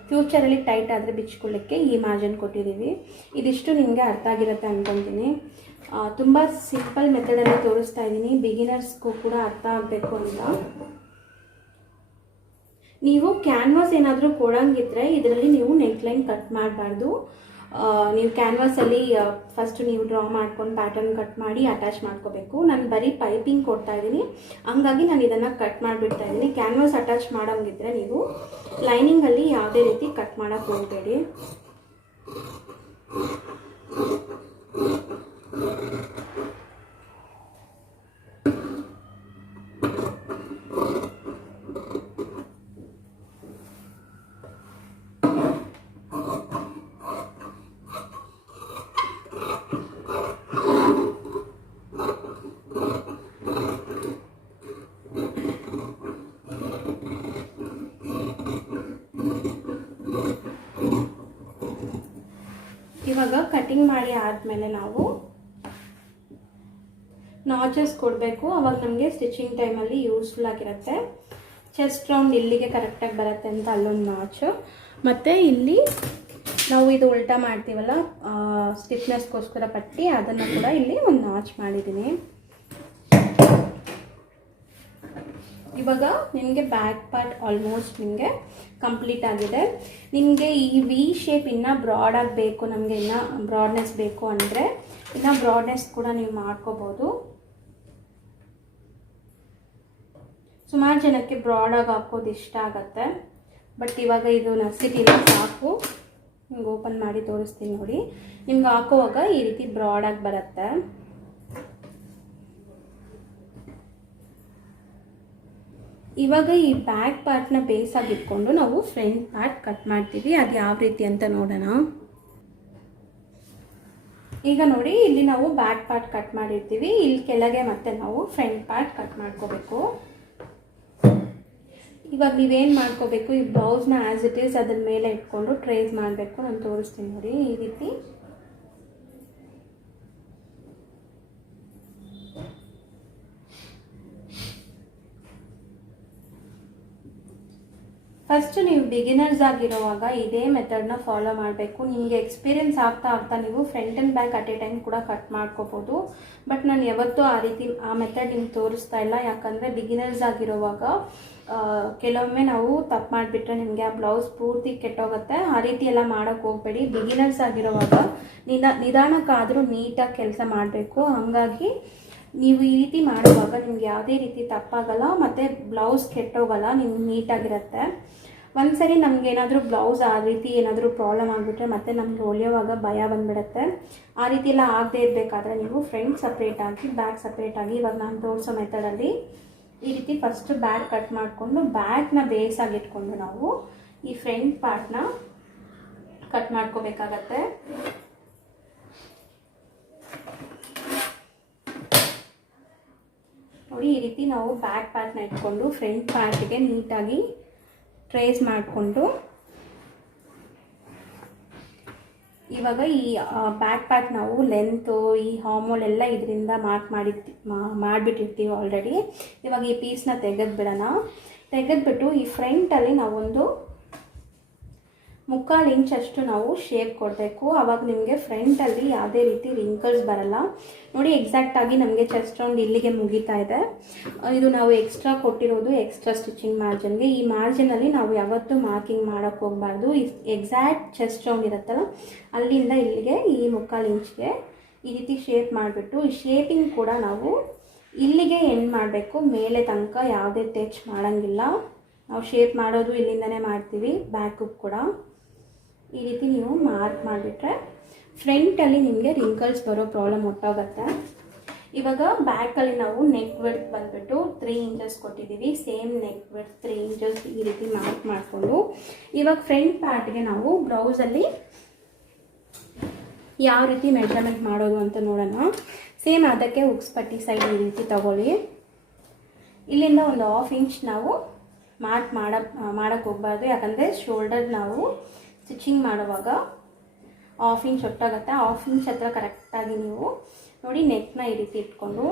ಫ್ಯೂಚರಲ್ಲಿ ಟೈಟ್ ಆದರೆ ಬಿಚ್ಕೊಳ್ಳಿಕ್ಕೆ ಈ ಮಾರ್ಜಿನ್ ಕೊಟ್ಟಿದ್ದೀವಿ. ಇದಿಷ್ಟು ನಿಮಗೆ ಅರ್ಥ ಆಗಿರುತ್ತೆ ಅಂದ್ಕೊತೀನಿ. ತುಂಬ ಸಿಂಪಲ್ ಮೆಥಡಲ್ಲಿ ತೋರಿಸ್ತಾ ಇದ್ದೀನಿ, ಬಿಗಿನರ್ಸ್ಗೂ ಕೂಡ ಅರ್ಥ ಆಗಬೇಕು ಅಂತ. ನೀವು ಕ್ಯಾನ್ವಾಸ್ ಏನಾದರೂ ಕೊಡೋಂಗಿದ್ರೆ ಇದರಲ್ಲಿ ನೀವು ನೆಕ್ಲೈನ್ ಕಟ್ ಮಾಡಬಾರ್ದು. ನೀವು ಕ್ಯಾನ್ವಾಸಲ್ಲಿ ಫಸ್ಟ್ ನೀವು ಡ್ರಾ ಮಾಡ್ಕೊಂಡು ಪ್ಯಾಟರ್ನ್ ಕಟ್ ಮಾಡಿ ಅಟ್ಯಾಚ್ ಮಾಡ್ಕೋಬೇಕು. ನಾನು ಬರೀ ಪೈಪಿಂಗ್ ಕೊಡ್ತಾ ಇದ್ದೀನಿ, ಹಂಗಾಗಿ ನಾನು ಇದನ್ನು ಕಟ್ ಮಾಡಿಬಿಡ್ತಾ ಇದ್ದೀನಿ. ಕ್ಯಾನ್ವಾಸ್ ಅಟ್ಯಾಚ್ ಮಾಡೋಂಗಿದ್ರೆ ನೀವು ಲೈನಿಂಗಲ್ಲಿ ಯಾವುದೇ ರೀತಿ ಕಟ್ ಮಾಡೋಕ್ಕೆ ಹೋಗಬೇಡಿ. ಇವಾಗ ಕಟಿಂಗ್ ಮಾಡಿ ಆದಮೇಲೆ ನಾವು ನಾಚಸ್ ಕೊಡಬೇಕು, ಅವಾಗ ನಮಗೆ ಸ್ಟಿಚಿಂಗ್ ಟೈಮಲ್ಲಿ ಯೂಸ್ಫುಲ್ ಆಗಿರುತ್ತೆ. ಚೆಸ್ಟ್ ರೌಂಡ್ ಇಲ್ಲಿಗೆ ಕರೆಕ್ಟಾಗಿ ಬರುತ್ತೆ ಅಂತ ಅಲ್ಲೊಂದು ನಾಚು, ಮತ್ತು ಇಲ್ಲಿ ನಾವು ಇದು ಉಲ್ಟಾ ಮಾಡ್ತೀವಲ್ಲ ಸ್ಟಿಫ್ನೆಸ್ಗೋಸ್ಕರ ಪಟ್ಟಿ, ಅದನ್ನು ಕೂಡ ಇಲ್ಲಿ ಒಂದು ನಾಚ್ ಮಾಡಿದ್ದೀನಿ. ಇವಾಗ ನಿಮಗೆ ಬ್ಯಾಕ್ ಪಾರ್ಟ್ ಆಲ್ಮೋಸ್ಟ್ ನಿಮಗೆ ಕಂಪ್ಲೀಟ್ ಆಗಿದೆ. ನಿಮಗೆ ಈ ವಿ ಶೇಪ್ ಇನ್ನೂ ಬ್ರಾಡ್ ಆಗಬೇಕು, ನಮಗೆ ಇನ್ನೂ ಬ್ರಾಡ್ನೆಸ್ ಬೇಕು ಅಂದರೆ ಇನ್ನೂ ಬ್ರಾಡ್ನೆಸ್ ಕೂಡ ನೀವು ಮಾಡ್ಕೋಬೋದು. ಸುಮಾರು ಜನಕ್ಕೆ ಬ್ರಾಡಾಗಿ ಹಾಕೋದು ಇಷ್ಟ ಆಗುತ್ತೆ, ಬಟ್ ಇವಾಗ ಇದು ನಸಿಟಿಲ್ಲ, ಸಾಕು. ನಿಮ್ಗೆ ಓಪನ್ ಮಾಡಿ ತೋರಿಸ್ತೀನಿ ನೋಡಿ. ನಿಮ್ಗೆ ಹಾಕೋವಾಗ ಈ ರೀತಿ ಬ್ರಾಡಾಗಿ ಬರುತ್ತೆ. ಇವಾಗ ಈ ಬ್ಯಾಕ್ ಪಾರ್ಟ್ನ ಬೇಸಾಗಿ ಇಟ್ಕೊಂಡು ನಾವು ಫ್ರಂಟ್ ಪಾರ್ಟ್ ಕಟ್ ಮಾಡ್ತೀವಿ. ಅದು ಯಾವ ರೀತಿ ಅಂತ ನೋಡೋಣ. ಈಗ ನೋಡಿ, ಇಲ್ಲಿ ನಾವು ಬ್ಯಾಕ್ ಪಾರ್ಟ್ ಕಟ್ ಮಾಡಿರ್ತೀವಿ, ಇಲ್ಲಿ ಕೆಳಗೆ ಮತ್ತೆ ನಾವು ಫ್ರಂಟ್ ಪಾರ್ಟ್ ಕಟ್ ಮಾಡ್ಕೋಬೇಕು. ಇವಾಗ ನೀವೇನು ಮಾಡ್ಕೋಬೇಕು, ಈ ಬ್ಲೌಸ್ನ ಆ್ಯಸ್ ಇಟ್ ಈಸ್ ಅದ್ರ ಮೇಲೆ ಇಟ್ಕೊಂಡು ಟ್ರೇಸ್ ಮಾಡಬೇಕು. ನಾನು ತೋರಿಸ್ತೀನಿ ನೋಡಿ. ಈ ರೀತಿ ಫಸ್ಟ್ ನೀವು ಬಿಗಿನರ್ಸ್ ಆಗಿರುವಾಗ ಇದೇ ಮೆಥಡ್ನ ಫಾಲೋ ಮಾಡಬೇಕು. ನಿಮಗೆ ಎಕ್ಸ್ಪೀರಿಯನ್ಸ್ ಆಗ್ತಾ ಆಗ್ತಾ ನೀವು front and back at A time ಕೂಡ ಕಟ್ ಮಾಡ್ಕೋಬೋದು. ಬಟ್ ನಾನು ಯಾವತ್ತೂ ಆ ರೀತಿ ಆ ಮೆಥಡ್ ನಿಮ್ಗೆ ತೋರಿಸ್ತಾ ಇಲ್ಲ, ಯಾಕಂದರೆ ಬಿಗಿನರ್ಸ್ ಆಗಿರುವಾಗ ಕೆಲವೊಮ್ಮೆ ನಾವು ತಪ್ಪು ಮಾಡಿಬಿಟ್ರೆ ನಿಮಗೆ ಆ ಬ್ಲೌಸ್ ಪೂರ್ತಿ ಕೆಟ್ಟೋಗುತ್ತೆ. ಆ ರೀತಿ ಎಲ್ಲ ಮಾಡೋಕ್ಕೆ ಹೋಗಬೇಡಿ. ಬಿಗಿನರ್ಸ್ ಆಗಿರುವಾಗ ನಿಧಾನಕ್ಕಾದರೂ ನೀಟಾಗಿ ಕೆಲಸ ಮಾಡಬೇಕು. ಹಾಗಾಗಿ ನೀವು ಈ ರೀತಿ ಮಾಡುವಾಗ ನಿಮ್ಗೆ ಯಾವುದೇ ರೀತಿ ತಪ್ಪಾಗಲ್ಲ, ಮತ್ತು ಬ್ಲೌಸ್ ಕೆಟ್ಟೋಗಲ್ಲ, ನಿಮ್ಗೆ ನೀಟಾಗಿರುತ್ತೆ. ಒಂದ್ಸರಿ ನಮಗೇನಾದರೂ ಬ್ಲೌಸ್ ಆ ರೀತಿ ಏನಾದರೂ ಪ್ರಾಬ್ಲಮ್ ಆಗಿಬಿಟ್ರೆ ಮತ್ತೆ ನಮ್ಗೆ ಹೊಲಿಯೋವಾಗ ಭಯ ಬಂದುಬಿಡುತ್ತೆ. ಆ ರೀತಿ ಎಲ್ಲ ಆಗದೆ ಇರಬೇಕಾದ್ರೆ ನೀವು ಫ್ರಂಟ್ ಸಪ್ರೇಟಾಗಿ ಬ್ಯಾಕ್ ಸಪ್ರೇಟಾಗಿ ಇವಾಗ ನಾನು ತೋರಿಸೋ ಮೆಥಡಲ್ಲಿ ಈ ರೀತಿ ಫಸ್ಟ್ ಬ್ಯಾಕ್ ಕಟ್ ಮಾಡಿಕೊಂಡು ಬ್ಯಾಕ್ನ ಬೇಸಾಗಿ ಇಟ್ಕೊಂಡು ನಾವು ಈ ಫ್ರಂಟ್ ಪಾರ್ಟ್ನ ಕಟ್ ಮಾಡ್ಕೋಬೇಕಾಗತ್ತೆ. ನೋಡಿ ಈ ರೀತಿ ನಾವು ಬ್ಯಾಕ್ ಪಾರ್ಟ್ನ ಇಟ್ಕೊಂಡು ಫ್ರಂಟ್ ಪಾರ್ಟ್ಗೆ ನೀಟಾಗಿ ಟ್ರೇಸ್ ಮಾಡಿಕೊಂಡು ಇವಾಗ ಈ ಬ್ಯಾಕ್ ಪಾರ್ಟ್ ನಾವು ಲೆಂತು ಈ ಹಾರ್ಮೋಲ್ ಎಲ್ಲ ಇದರಿಂದ ಮಾರ್ಕ್ ಮಾಡಿಬಿಟ್ಟಿರ್ತೀವಿ ಆಲ್ರೆಡಿ. ಇವಾಗ ಈ ಪೀಸ್ನ ತೆಗೆದ್ಬಿಟ್ಟು ಈ ಫ್ರಂಟಲ್ಲಿ ನಾವೊಂದು 3/4 ಇಂಚ್ ಅಷ್ಟು ನಾವು ಶೇಪ್ ಕೊಡಬೇಕು. ಆವಾಗ ನಿಮಗೆ ಫ್ರಂಟಲ್ಲಿ ಯಾವುದೇ ರೀತಿ ರಿಂಕಲ್ಸ್ ಬರಲ್ಲ. ನೋಡಿ ಎಕ್ಸಾಕ್ಟಾಗಿ ನಮಗೆ ಚೆಸ್ಟ್ ರೌಂಡ್ ಇಲ್ಲಿಗೆ ಮುಗಿತಾ ಇದೆ. ಇದು ನಾವು ಎಕ್ಸ್ಟ್ರಾ ಕೊಟ್ಟಿರೋದು ಎಕ್ಸ್ಟ್ರಾ ಸ್ಟಿಚಿಂಗ್ ಮಾರ್ಜಿನ್ಗೆ. ಈ ಮಾರ್ಜಿನಲ್ಲಿ ನಾವು ಯಾವತ್ತೂ ಮಾರ್ಕಿಂಗ್ ಮಾಡೋಕ್ಕೆ ಹೋಗಬಾರ್ದು. ಎಕ್ಸಾಕ್ಟ್ ಚೆಸ್ಟ್ ರೌಂಡ್ ಇರುತ್ತಲ್ಲ ಅಲ್ಲಿಂದ ಇಲ್ಲಿಗೆ ಈ 3/4 ಇಂಚ್ಗೆ ಈ ರೀತಿ ಶೇಪ್ ಮಾಡಿಬಿಟ್ಟು ಈ ಶೇಪಿಂಗ್ ಕೂಡ ನಾವು ಇಲ್ಲಿಗೆ ಎಂಡ್ ಮಾಡಬೇಕು. ಮೇಲೆ ತನಕ ಯಾವುದೇ ಟಚ್ ಮಾಡೋಂಗಿಲ್ಲ. ನಾವು ಶೇಪ್ ಮಾಡೋದು ಇಲ್ಲಿಂದನೇ ಮಾಡ್ತೀವಿ. ಬ್ಯಾಕು ಕೂಡ ಈ ರೀತಿ ನೀವು ಮಾರ್ಕ್ ಮಾಡಿಬಿಟ್ರೆ ಫ್ರಂಟಲ್ಲಿ ನಿಮಗೆ ರಿಂಕಲ್ಸ್ ಬರೋ ಪ್ರಾಬ್ಲಮ್ ಹೊಟ್ಟೋಗುತ್ತೆ. ಇವಾಗ ಬ್ಯಾಕಲ್ಲಿ ನಾವು ನೆಕ್ ವಿಡ್ತ್ ಬಂದುಬಿಟ್ಟು 3 ಇಂಚಸ್ ಕೊಟ್ಟಿದ್ದೀವಿ. ಸೇಮ್ ನೆಕ್ ವಿಡ್ತ್ 3 ಇಂಚಸ್ ಈ ರೀತಿ ಮಾರ್ಕ್ ಮಾಡಿಕೊಂಡು ಇವಾಗ ಫ್ರಂಟ್ ಪಾರ್ಟ್ಗೆ ನಾವು ಬ್ಲೌಸಲ್ಲಿ ಯಾವ ರೀತಿ ಮೆಜರ್ಮೆಂಟ್ ಮಾಡೋದು ಅಂತ ನೋಡೋಣ. ಸೇಮ್ ಅದಕ್ಕೆ ಹುಕ್ಸ್ ಪಟ್ಟಿ ಸೈಡ್ ಈ ರೀತಿ ತಗೊಳ್ಳಿ. ಇಲ್ಲಿಂದ ಒಂದು 1/2 ಇಂಚ್ ನಾವು ಮಾರ್ಕ್ ಮಾಡೋಕ್ಕೆ ಹೋಗಬಾರ್ದು. ಯಾಕಂದರೆ ಶೋಲ್ಡರ್ ನಾವು ಸ್ಟಿಚಿಂಗ್ ಮಾಡುವಾಗ 1/2 ಇಂಚ್ ಹೊಟ್ಟಾಗುತ್ತೆ. 1/2 ಇಂಚ್ ಹತ್ರ ಕರೆಕ್ಟಾಗಿ ನೀವು ನೋಡಿ ನೆಕ್ನ ಈ ರೀತಿ ಇಟ್ಕೊಂಡು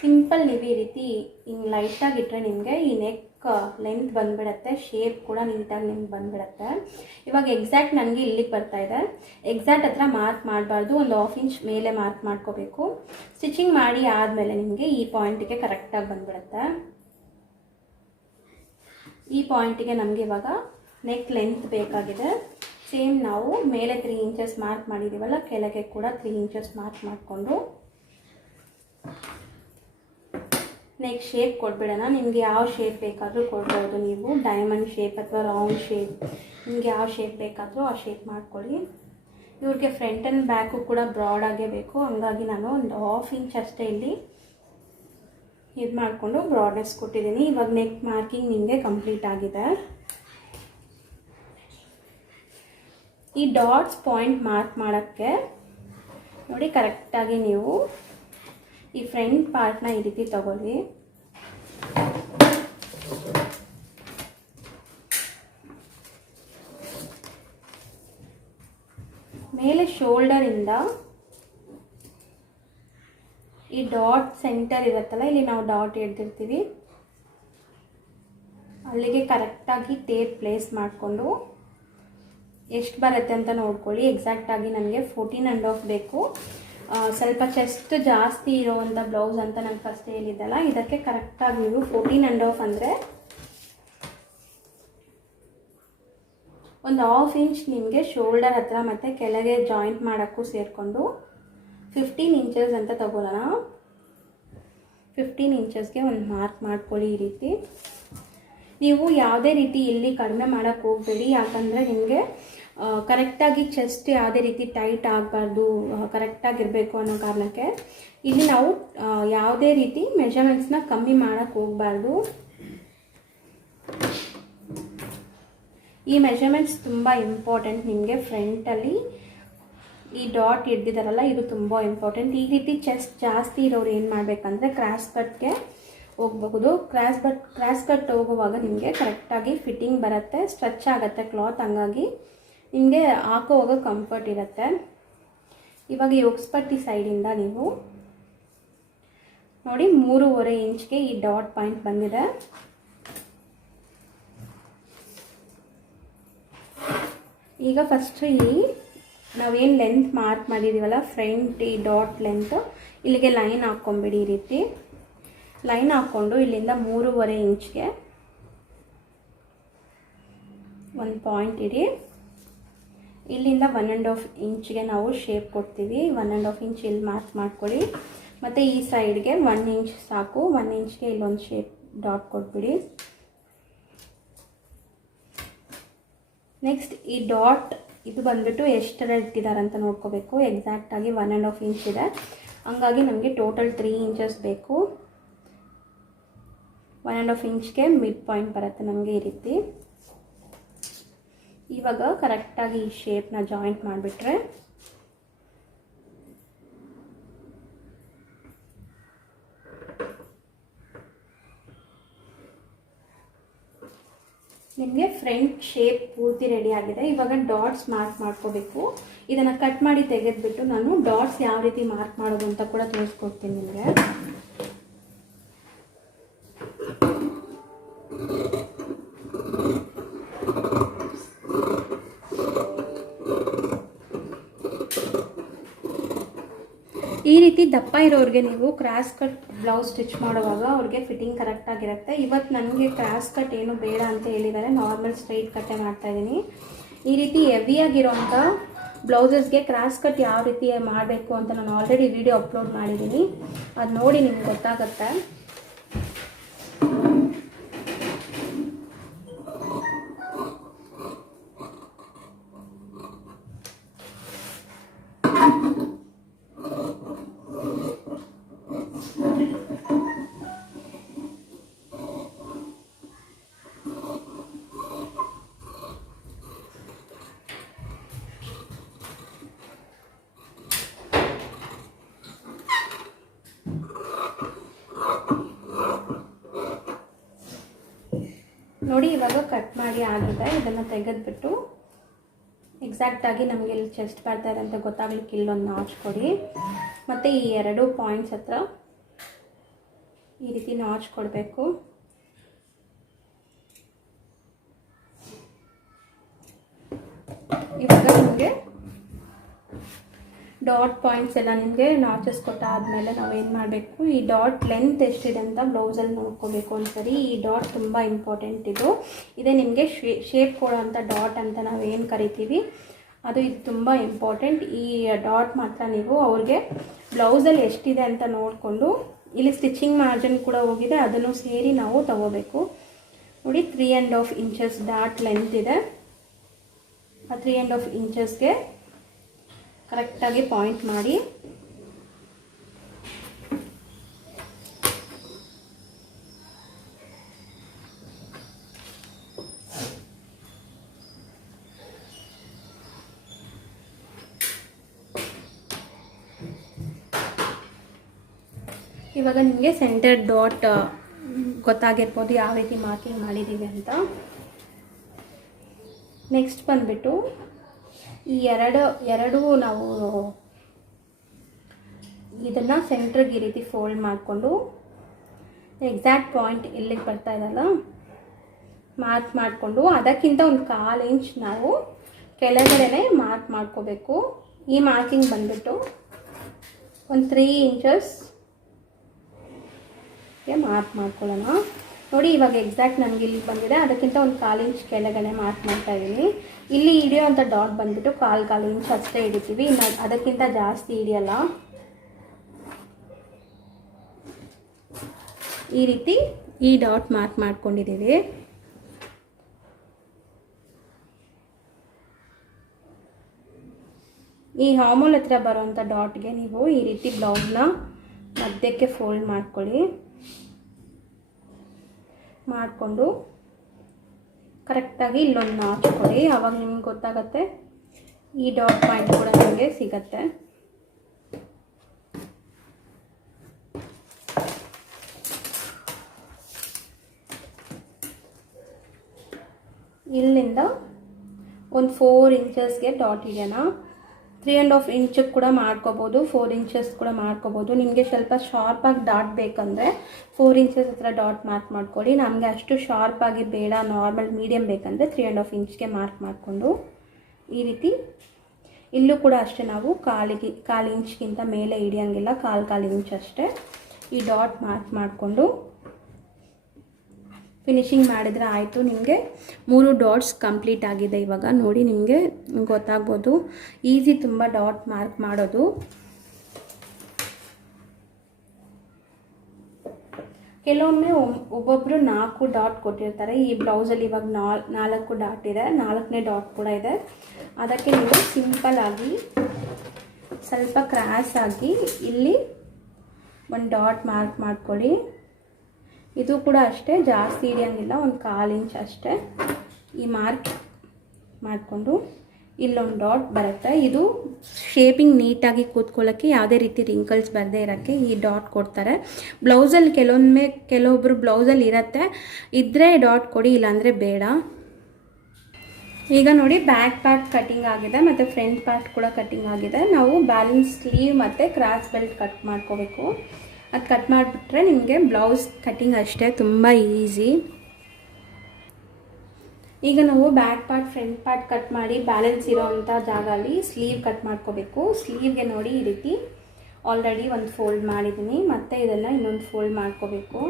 ಸಿಂಪಲ್ ನೀವು ಈ ರೀತಿ ಹಿಂಗೆ ಲೈಟಾಗಿ ಇಟ್ಟರೆ ನಿಮಗೆ ಈ ನೆಕ್ ಲೆಂತ್ ಬಂದುಬಿಡತ್ತೆ. ಶೇಪ್ ಕೂಡ ನೀಟಾಗಿ ನಿಮ್ಗೆ ಬಂದುಬಿಡತ್ತೆ. ಇವಾಗ ಎಕ್ಸಾಕ್ಟ್ ನನಗೆ ಇಲ್ಲಿಗೆ ಬರ್ತಾಯಿದೆ. ಎಕ್ಸಾಕ್ಟ್ ಹತ್ರ ಮಾರ್ಕ್ ಮಾಡಬಾರ್ದು. ಒಂದು 1/2 ಇಂಚ್ ಮೇಲೆ ಮಾರ್ಕ್ ಮಾಡ್ಕೋಬೇಕು. ಸ್ಟಿಚಿಂಗ್ ಮಾಡಿ ಆದಮೇಲೆ ನಿಮಗೆ ಈ ಪಾಯಿಂಟಿಗೆ ಕರೆಕ್ಟಾಗಿ ಬಂದುಬಿಡುತ್ತೆ. ಈ ಪಾಯಿಂಟಿಗೆ ನಮಗೆ ಇವಾಗ ನೆಕ್ ಲೆಂತ್ ಬೇಕಾಗಿದೆ. ಸೇಮ್ ನಾವು ಮೇಲೆ 3 ಇಂಚಸ್ ಮಾರ್ಕ್ ಮಾಡಿದ್ದೀವಲ್ಲ ಕೆಳಗೆ ಕೂಡ 3 ಇಂಚಸ್ ಮಾರ್ಕ್ ಮಾಡಿಕೊಂಡು ನೆಕ್ ಶೇಪ್ ಕೊಟ್ಬಿಡೋಣ. ನಿಮಗೆ ಯಾವ ಶೇಪ್ ಬೇಕಾದರೂ ಕೊಡ್ಬೋದು. ನೀವು ಡೈಮಂಡ್ ಶೇಪ್ ಅಥವಾ ರೌಂಡ್ ಶೇಪ್ ನಿಮಗೆ ಯಾವ ಶೇಪ್ ಬೇಕಾದರೂ ಆ ಶೇಪ್ ಮಾಡ್ಕೊಳ್ಳಿ. ಇವ್ರಿಗೆ ಫ್ರಂಟ್ ಆ್ಯಂಡ್ ಬ್ಯಾಕು ಕೂಡ ಬ್ರಾಡಾಗೇ ಬೇಕು. ಹಂಗಾಗಿ ನಾನು ಒಂದು 1/2 ಇಂಚ್ ಅಷ್ಟೇ ಇಲ್ಲಿ ಇದು ಮಾಡಿಕೊಂಡು ಬ್ರಾಡ್ನೆಸ್ ಕೊಟ್ಟಿದ್ದೀನಿ. ಇವಾಗ ನೆಕ್ ಮಾರ್ಕಿಂಗ್ ನಿಮಗೆ ಕಂಪ್ಲೀಟ್ ಆಗಿದೆ. ಈ ಡಾಟ್ಸ್ ಪಾಯಿಂಟ್ ಮಾರ್ಕ್ ಮಾಡೋಕ್ಕೆ ನೋಡಿ ಕರೆಕ್ಟಾಗಿ ನೀವು ಈ ಫ್ರಂಟ್ ಪಾರ್ಟ್ನ ಈ ರೀತಿ ತಗೊಳ್ಳಿ. ಮೇಲೆ ಶೋಲ್ಡರಿಂದ ಈ ಡಾಟ್ ಸೆಂಟರ್ ಇರುತ್ತಲ್ಲ ಇಲ್ಲಿ ನಾವು ಡಾಟ್ ಹಿಡ್ದಿರ್ತೀವಿ ಅಲ್ಲಿಗೆ ಕರೆಕ್ಟಾಗಿ ಟೇಪ್ ಪ್ಲೇಸ್ ಮಾಡಿಕೊಂಡು ಎಷ್ಟು ಬರುತ್ತೆ ಅಂತ ನೋಡ್ಕೊಳ್ಳಿ. ಎಕ್ಸಾಕ್ಟಾಗಿ ನನಗೆ 14.5 ಬೇಕು. ಸ್ವಲ್ಪ ಚೆಸ್ಟ್ ಜಾಸ್ತಿ ಇರೋವಂಥ ಬ್ಲೌಸ್ ಅಂತ ನಾನು ಫಸ್ಟ್ ಹೇಳಿದ್ದಲ್ಲ, ಇದಕ್ಕೆ ಕರೆಕ್ಟಾಗಿ ನೀವು 14.5 ಅಂದರೆ ಒಂದು 1/2 ಇಂಚ್ ನಿಮಗೆ ಶೋಲ್ಡರ್ ಹತ್ರ ಮತ್ತು ಕೆಳಗೆ ಜಾಯಿಂಟ್ ಮಾಡೋಕ್ಕೂ ಸೇರಿಕೊಂಡು 15 ಇಂಚಸ್ ಅಂತ ತಗೊಳ್ಳೋಣ. 15 ಇಂಚಸ್ಗೆ ಒಂದು ಮಾರ್ಕ್ ಮಾಡ್ಕೊಳ್ಳಿ. ಈ ರೀತಿ ನೀವು ಯಾವುದೇ ರೀತಿ ಇಲ್ಲಿ ಕಡಿಮೆ ಮಾಡೋಕ್ಕೆ ಹೋಗಬೇಡಿ. ಯಾಕಂದರೆ ನಿಮಗೆ ಕರೆಕ್ಟಾಗಿ ಚೆಸ್ಟ್ ಯಾವುದೇ ರೀತಿ ಟೈಟ್ ಆಗಬಾರ್ದು, ಕರೆಕ್ಟಾಗಿರಬೇಕು ಅನ್ನೋ ಕಾರಣಕ್ಕೆ ಇಲ್ಲಿ ನಾವು ಯಾವುದೇ ರೀತಿ ಮೆಜರ್ಮೆಂಟ್ಸ್ನ ಕಮ್ಮಿ ಮಾಡೋಕ್ಕೆ ಹೋಗಬಾರ್ದು. ಈ ಮೆಜರ್ಮೆಂಟ್ಸ್ ತುಂಬ ಇಂಪಾರ್ಟೆಂಟ್. ನಿಮಗೆ ಫ್ರಂಟಲ್ಲಿ ಈ ಡಾಟ್ ಹಿಡ್ದಿದ್ದಾರಲ್ಲ ಇದು ತುಂಬ ಇಂಪಾರ್ಟೆಂಟ್. ಈ ರೀತಿ ಚೆಸ್ಟ್ ಜಾಸ್ತಿ ಇರೋರು ಏನು ಮಾಡಬೇಕಂದ್ರೆ ಕ್ರಾಸ್ ಕಟ್ಗೆ ಹೋಗಬಹುದು. ಕ್ರಾಸ್ ಕಟ್ ಹೋಗುವಾಗ ನಿಮಗೆ ಕರೆಕ್ಟಾಗಿ ಫಿಟ್ಟಿಂಗ್ ಬರುತ್ತೆ, ಸ್ಟ್ರೆಚ್ ಆಗುತ್ತೆ ಕ್ಲಾತ್, ಹಂಗಾಗಿ ನಿಮಗೆ ಹಾಕೋವಾಗ ಕಂಫರ್ಟ್ ಇರುತ್ತೆ. ಇವಾಗ ಈ ಹೊಕ್ಸ್ಪಟ್ಟಿ ಸೈಡಿಂದ ನೀವು ನೋಡಿ 3.5 ಇಂಚ್ಗೆ ಈ ಡಾಟ್ ಪಾಯಿಂಟ್ ಬಂದಿದೆ. ಈಗ ಫಸ್ಟ್ ಈ ನಾವೇನು ಲೆಂತ್ ಮಾರ್ಕ್ ಮಾಡಿದ್ದೀವಲ್ಲ ಫ್ರಂಟ್ ಈ ಡಾಟ್ ಲೆಂತ್ ಇಲ್ಲಿಗೆ ಲೈನ್ ಹಾಕ್ಕೊಂಬಿಡಿ. ಈ ರೀತಿ ಲೈನ್ ಹಾಕ್ಕೊಂಡು ಇಲ್ಲಿಂದ 3.5 ಇಂಚ್ಗೆ ಒಂದು ಪಾಯಿಂಟ್ ಇಡಿ. ಇಲ್ಲಿಂದ 1.5 ಇಂಚ್ಗೆ ನಾವು ಶೇಪ್ ಕೊಡ್ತೀವಿ. 1.5 ಇಂಚ್ ಇಲ್ಲಿ ಮಾರ್ಕ್ ಮಾಡ್ಕೊಳ್ಳಿ. ಮತ್ತು ಈ ಸೈಡ್ಗೆ 1 ಇಂಚ್ ಸಾಕು. 1 ಇಂಚ್ಗೆ ಇಲ್ಲೊಂದು ಶೇಪ್ ಡಾಟ್ ಕೊಟ್ಬಿಡಿ. ನೆಕ್ಸ್ಟ್ ಈ ಡಾಟ್ ಇದು ಬಂದುಬಿಟ್ಟು ಎಷ್ಟರ ಇಟ್ಟಿದ್ದಾರೆ ಅಂತ ನೋಡ್ಕೋಬೇಕು. ಎಕ್ಸಾಕ್ಟಾಗಿ 1.5 ಇಂಚ್ ಇದೆ, ಹಂಗಾಗಿ ನಮಗೆ ಟೋಟಲ್ 3 ಇಂಚಸ್ ಬೇಕು. 1.5 ಇಂಚ್ಗೆ ಮಿಡ್ ಪಾಯಿಂಟ್ ಬರುತ್ತೆ ನಮಗೆ ಈ ರೀತಿ. ಇವಾಗ ಕರೆಕ್ಟಾಗಿ ಈ ಶೇಪ್ನ ಜಾಯಿಂಟ್ ಮಾಡಿಬಿಟ್ರೆ ನಿಮಗೆ ಫ್ರಂಟ್ ಶೇಪ್ ಪೂರ್ತಿ ರೆಡಿ ಆಗಿದೆ. ಇವಾಗ ಡಾಟ್ಸ್ ಮಾರ್ಕ್ ಮಾಡ್ಕೋಬೇಕು. ಇದನ್ನು ಕಟ್ ಮಾಡಿ ತೆಗೆದುಬಿಟ್ಟು ನಾನು ಡಾಟ್ಸ್ ಯಾವ ರೀತಿ ಮಾರ್ಕ್ ಮಾಡೋದು ಅಂತ ಕೂಡ ತೋರಿಸ್ಕೊಡ್ತೀನಿ ನಿಮಗೆ. ಈ ರೀತಿ ದಪ್ಪ ಇರೋರಿಗೆ ನೀವು ಕ್ರಾಸ್ ಕಟ್ ಬ್ಲೌಸ್ ಸ್ಟಿಚ್ ಮಾಡುವಾಗ ಅವ್ರಿಗೆ ಫಿಟ್ಟಿಂಗ್ ಕರೆಕ್ಟಾಗಿರುತ್ತೆ. ಇವತ್ತು ನನಗೆ ಕ್ರಾಸ್ ಕಟ್ ಏನು ಬೇಡ ಅಂತ ಹೇಳಿದ್ದಾರೆ, ನಾರ್ಮಲ್ ಸ್ಟ್ರೈಟ್ ಕಟ್ಟೆ ಮಾಡ್ತಾಯಿದ್ದೀನಿ. ಈ ರೀತಿ ಹೆವಿಯಾಗಿರೋಂಥ ಬ್ಲೌಸಸ್ಗೆ ಕ್ರಾಸ್ ಕಟ್ ಯಾವ ರೀತಿ ಮಾಡಬೇಕು ಅಂತ ನಾನು ಆಲ್ರೆಡಿ ವಿಡಿಯೋ ಅಪ್ಲೋಡ್ ಮಾಡಿದ್ದೀನಿ, ಅದು ನೋಡಿ ನಿಮ್ಗೆ ಗೊತ್ತಾಗುತ್ತೆ. ನೋಡಿ ಇವಾಗ ಕಟ್ ಮಾಡಿ ಆಗಿದೆ. ಇದನ್ನು ತೆಗೆದುಬಿಟ್ಟು ಎಕ್ಸಾಕ್ಟಾಗಿ ನಮಗೆ ಇಲ್ಲಿ ಚೆಸ್ಟ್ ಬರ್ತಾ ಇದೆ ಅಂತ ಗೊತ್ತಾಗ್ಲಿಕ್ಕೆ ಇಲ್ಲೊಂದು ನಾಚ್ ಕೊಡಿ. ಮತ್ತು ಈ 2 ಪಾಯಿಂಟ್ಸ್ ಹತ್ರ ಈ ರೀತಿ ನಾಚ್ ಕೊಡಬೇಕು. ಇವಾಗ ನಿಮಗೆ ಡಾಟ್ ಪಾಯಿಂಟ್ಸ್ ಎಲ್ಲ ನಿಮಗೆ ನಾಚಸ್ ಕೊಟ್ಟಾದಮೇಲೆ ನಾವೇನು ಮಾಡಬೇಕು, ಈ ಡಾಟ್ ಲೆಂತ್ ಎಷ್ಟಿದೆ ಅಂತ ಬ್ಲೌಸಲ್ಲಿ ನೋಡ್ಕೋಬೇಕು ಒಂದ್ಸರಿ. ಈ ಡಾಟ್ ತುಂಬ ಇಂಪಾರ್ಟೆಂಟ್. ಇದೇ ನಿಮಗೆ ಶೇಪ್ ಕೊಡೋಂಥ ಡಾಟ್ ಅಂತ ನಾವೇನು ಕರಿತೀವಿ ಇದು ತುಂಬ ಇಂಪಾರ್ಟೆಂಟ್. ಈ ಡಾಟ್ ಮಾತ್ರ ನೀವು ಅವ್ರಿಗೆ ಬ್ಲೌಸಲ್ಲಿ ಎಷ್ಟಿದೆ ಅಂತ ನೋಡಿಕೊಂಡು, ಇಲ್ಲಿ ಸ್ಟಿಚಿಂಗ್ ಮಾರ್ಜಿನ್ ಕೂಡ ಹೋಗಿದೆ, ಅದನ್ನು ಸೇರಿ ನಾವು ತಗೋಬೇಕು. ನೋಡಿ 3.5 ಇಂಚಸ್ ಡಾಟ್ ಲೆಂತ್ ಇದೆ. ಆ 3.5 ಇಂಚಸ್ಗೆ ಕರೆಕ್ಟಾಗಿ ಪಾಯಿಂಟ್ ಮಾಡಿ ಇವಾಗ ನಿಮಗೆ ಸೆಂಟರ್ ಡಾಟ್ ಗೊತ್ತಾಗಿರ್ಬೋದು ಯಾವ ರೀತಿ ಮಾರ್ಕಿಂಗ್ ಮಾಡಿದ್ದೀವಿ ಅಂತ. ನೆಕ್ಸ್ಟ್ ಬಂದುಬಿಟ್ಟು ಈ ಎರಡು ನಾವು ಇದನ್ನು ಸೆಂಟ್ರಿಗೆ ಈ ರೀತಿ ಫೋಲ್ಡ್ ಮಾಡಿಕೊಂಡು ಎಕ್ಸಾಕ್ಟ್ ಪಾಯಿಂಟ್ ಎಲ್ಲಿಗೆ ಬರ್ತಾ ಇದಲ್ಲ ಮಾರ್ಕ್ ಮಾಡಿಕೊಂಡು ಅದಕ್ಕಿಂತ ಒಂದು 1/4 ಇಂಚ್ ನಾವು ಕೆಳಗಡೆ ಮಾರ್ಕ್ ಮಾಡ್ಕೋಬೇಕು. ಈ ಮಾರ್ಕಿಂಗ್ ಬಂದುಬಿಟ್ಟು ಒಂದು 3 ಇಂಚಸ್ಗೆ ಮಾರ್ಕ್ ಮಾಡ್ಕೊಳ್ಳೋಣ. ನೋಡಿ ಇವಾಗ ಎಕ್ಸಾಕ್ಟ್ ನನಗೆ ಇಲ್ಲಿ ಬಂದಿದೆ, ಅದಕ್ಕಿಂತ ಒಂದು 1/4 ಇಂಚ್ ಕೆಳಗಡೆ ಮಾರ್ಕ್ ಮಾಡ್ತಾ ಇದ್ದೀನಿ. ಇಲ್ಲಿ ಹಿಡಿಯೋಂಥ ಡಾಟ್ ಬಂದುಬಿಟ್ಟು 1/4 ಇಂಚ್ ಅಷ್ಟೇ ಹಿಡಿತೀವಿ, ಇನ್ನು ಅದಕ್ಕಿಂತ ಜಾಸ್ತಿ ಹಿಡಿಯಲ್ಲ. ಈ ರೀತಿ ಈ ಡಾಟ್ ಮಾರ್ಕ್ ಮಾಡ್ಕೊಂಡಿದ್ದೀವಿ. ಈ ಹಾಮೋಲ್ ಹತ್ರ ಬರೋಂಥ ಡಾಟ್ಗೆ ನೀವು ಈ ರೀತಿ ಬ್ಲೌಸ್ನ ಮಧ್ಯಕ್ಕೆ ಫೋಲ್ಡ್ ಮಾಡ್ಕೊಳ್ಳಿ. ಮಾಡಿಕೊಂಡು ಕರೆಕ್ಟಾಗಿ ಇಲ್ಲೊಂದು ನಾಚ್ ಕೊಡಿ. ಆವಾಗ ನಿಮ್ಗೆ ಗೊತ್ತಾಗುತ್ತೆ, ಈ ಡಾಟ್ ಪಾಯಿಂಟ್ ಕೂಡ ನಿಮಗೆ ಸಿಗತ್ತೆ. ಇಲ್ಲಿಂದ ಒಂದು 4 ಇಂಚಸ್ಗೆ ಡಾಟ್ ಇದೆಯಾ, 3.5 ಇಂಚಿಗೆ ಕೂಡ ಮಾಡ್ಕೋಬೋದು, 4 ಇಂಚಸ್ ಕೂಡ ಮಾಡ್ಕೋಬೋದು. ನಿಮಗೆ ಸ್ವಲ್ಪ ಶಾರ್ಪಾಗಿ ಡಾಟ್ ಬೇಕಂದರೆ 4 ಇಂಚಸ್ ಹತ್ರ ಡಾಟ್ ಮಾರ್ಕ್ ಮಾಡ್ಕೊಳ್ಳಿ. ನಮಗೆ ಅಷ್ಟು ಶಾರ್ಪಾಗಿ ಬೇಡ, ನಾರ್ಮಲ್ ಮೀಡಿಯಮ್ ಬೇಕಂದರೆ 3.5 ಇಂಚ್ಗೆ ಮಾರ್ಕ್ ಮಾಡಿಕೊಂಡು ಈ ರೀತಿ ಇಲ್ಲೂ ಕೂಡ ಅಷ್ಟೇ ನಾವು 1/4 ಇಂಚ್ಗಿಂತ ಮೇಲೆ ಹಿಡಿಯೋಂಗಿಲ್ಲ, 1/4 ಇಂಚ್ ಅಷ್ಟೇ ಈ ಡಾಟ್ ಮಾರ್ಕ್ ಮಾಡಿಕೊಂಡು ಫಿನಿಶಿಂಗ್ ಮಾಡಿದರೆ ಆಯಿತು. ನಿಮಗೆ 3 ಡಾಟ್ಸ್ ಕಂಪ್ಲೀಟ್ ಆಗಿದೆ. ಇವಾಗ ನೋಡಿ ನಿಮಗೆ ಗೊತ್ತಾಗ್ಬೋದು, ಈಸಿ ತುಂಬ ಡಾಟ್ ಮಾರ್ಕ್ ಮಾಡೋದು. ಕೆಲವೊಮ್ಮೆ ಒಬ್ಬೊಬ್ಬರು 4 ಡಾಟ್ ಕೊಟ್ಟಿರ್ತಾರೆ. ಈ ಬ್ಲೌಸಲ್ಲಿ ಇವಾಗ 4 ಡಾಟ್ ಇದೆ, 4ನೇ ಡಾಟ್ ಕೂಡ ಇದೆ. ಅದಕ್ಕೆ ನೀವು ಸಿಂಪಲ್ ಆಗಿ ಸ್ವಲ್ಪ ಕ್ರಾಸ್ ಆಗಿ ಇಲ್ಲಿ ಒಂದು ಡಾಟ್ ಮಾರ್ಕ್ ಮಾಡ್ಕೊಳ್ಳಿ. ಇದು ಕೂಡ ಅಷ್ಟೇ, ಜಾಸ್ತಿ ಹಿಡಿಯೋಂಗಿಲ್ಲ, ಒಂದು 1/4 ಇಂಚ್ ಅಷ್ಟೇ ಈ ಮಾರ್ಕ್ ಮಾಡಿಕೊಂಡು ಇಲ್ಲೊಂದು ಡಾಟ್ ಬರುತ್ತೆ. ಇದು ಶೇಪಿಂಗ್ ನೀಟಾಗಿ ಕೂತ್ಕೊಳ್ಳೋಕ್ಕೆ, ಯಾವುದೇ ರೀತಿ ರಿಂಕಲ್ಸ್ ಬರದೇ ಇರೋಕ್ಕೆ ಈ ಡಾಟ್ ಕೊಡ್ತಾರೆ. ಬ್ಲೌಸಲ್ಲಿ ಕೆಲವೊಬ್ಬರು ಬ್ಲೌಸಲ್ಲಿ ಇರುತ್ತೆ, ಇದ್ದರೆ ಡಾಟ್ ಕೊಡಿ, ಇಲ್ಲಾಂದರೆ ಬೇಡ. ಈಗ ನೋಡಿ ಬ್ಯಾಕ್ ಪಾರ್ಟ್ ಕಟಿಂಗ್ ಆಗಿದೆ ಮತ್ತು ಫ್ರಂಟ್ ಪಾರ್ಟ್ ಕೂಡ ಕಟಿಂಗ್ ಆಗಿದೆ. ನಾವು ಬ್ಯಾಲೆನ್ಸ್ ಸ್ಲೀವ್ ಮತ್ತು ಕ್ರಾಸ್ ಬೆಲ್ಟ್ ಕಟ್ ಮಾಡ್ಕೋಬೇಕು. ಅದು ಕಟ್ ಮಾಡಿಬಿಟ್ರೆ ನಿಮಗೆ ಬ್ಲೌಸ್ ಕಟಿಂಗ್ ಅಷ್ಟೇ, ತುಂಬ ಈಸಿ. ಈಗ ನಾವು back part front part cut ಮಾಡಿ ಬ್ಯಾಲೆನ್ಸ್ ಇರೋವಂಥ ಜಾಗದಲ್ಲಿ ಸ್ಲೀವ್ ಕಟ್ ಮಾಡ್ಕೋಬೇಕು. ಸ್ಲೀವ್ಗೆ ನೋಡಿ ಈ ರೀತಿ ಆಲ್ರೆಡಿ ಒಂದು ಫೋಲ್ಡ್ ಮಾಡಿದ್ದೀನಿ, ಮತ್ತು ಇದನ್ನು ಇನ್ನೊಂದು ಫೋಲ್ಡ್ ಮಾಡ್ಕೋಬೇಕು.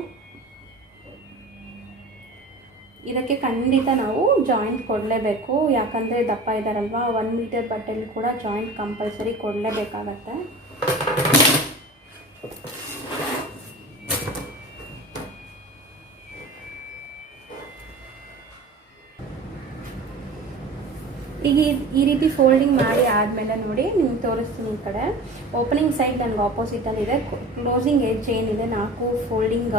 ಇದಕ್ಕೆ ಖಂಡಿತ ನಾವು ಜಾಯಿಂಟ್ ಕೊಡಲೇಬೇಕು, ಯಾಕಂದರೆ ದಪ್ಪ ಇದ್ದಾರಲ್ವ, 1 ಮೀಟರ್ ಬಟ್ಟೆಲಿ ಕೂಡ ಜಾಯಿಂಟ್ ಕಂಪಲ್ಸರಿ ಕೊಡಲೇಬೇಕಾಗತ್ತೆ. ಈಗ ಈ ರೀತಿ ಫೋಲ್ಡಿಂಗ್ ಮಾಡಿ ಆದಮೇಲೆ ನೋಡಿ ನಿಮ್ಗೆ ತೋರಿಸ್ತೀನಿ. ಈ ಕಡೆ ಓಪನಿಂಗ್ ಸೈಡ್ ನನಗೆ ಆಪೋಸಿಟಲ್ಲಿದೆ, ಕ್ಲೋಸಿಂಗ್ ಏಜ್ ಏನಿದೆ 4 ಫೋಲ್ಡಿಂಗ್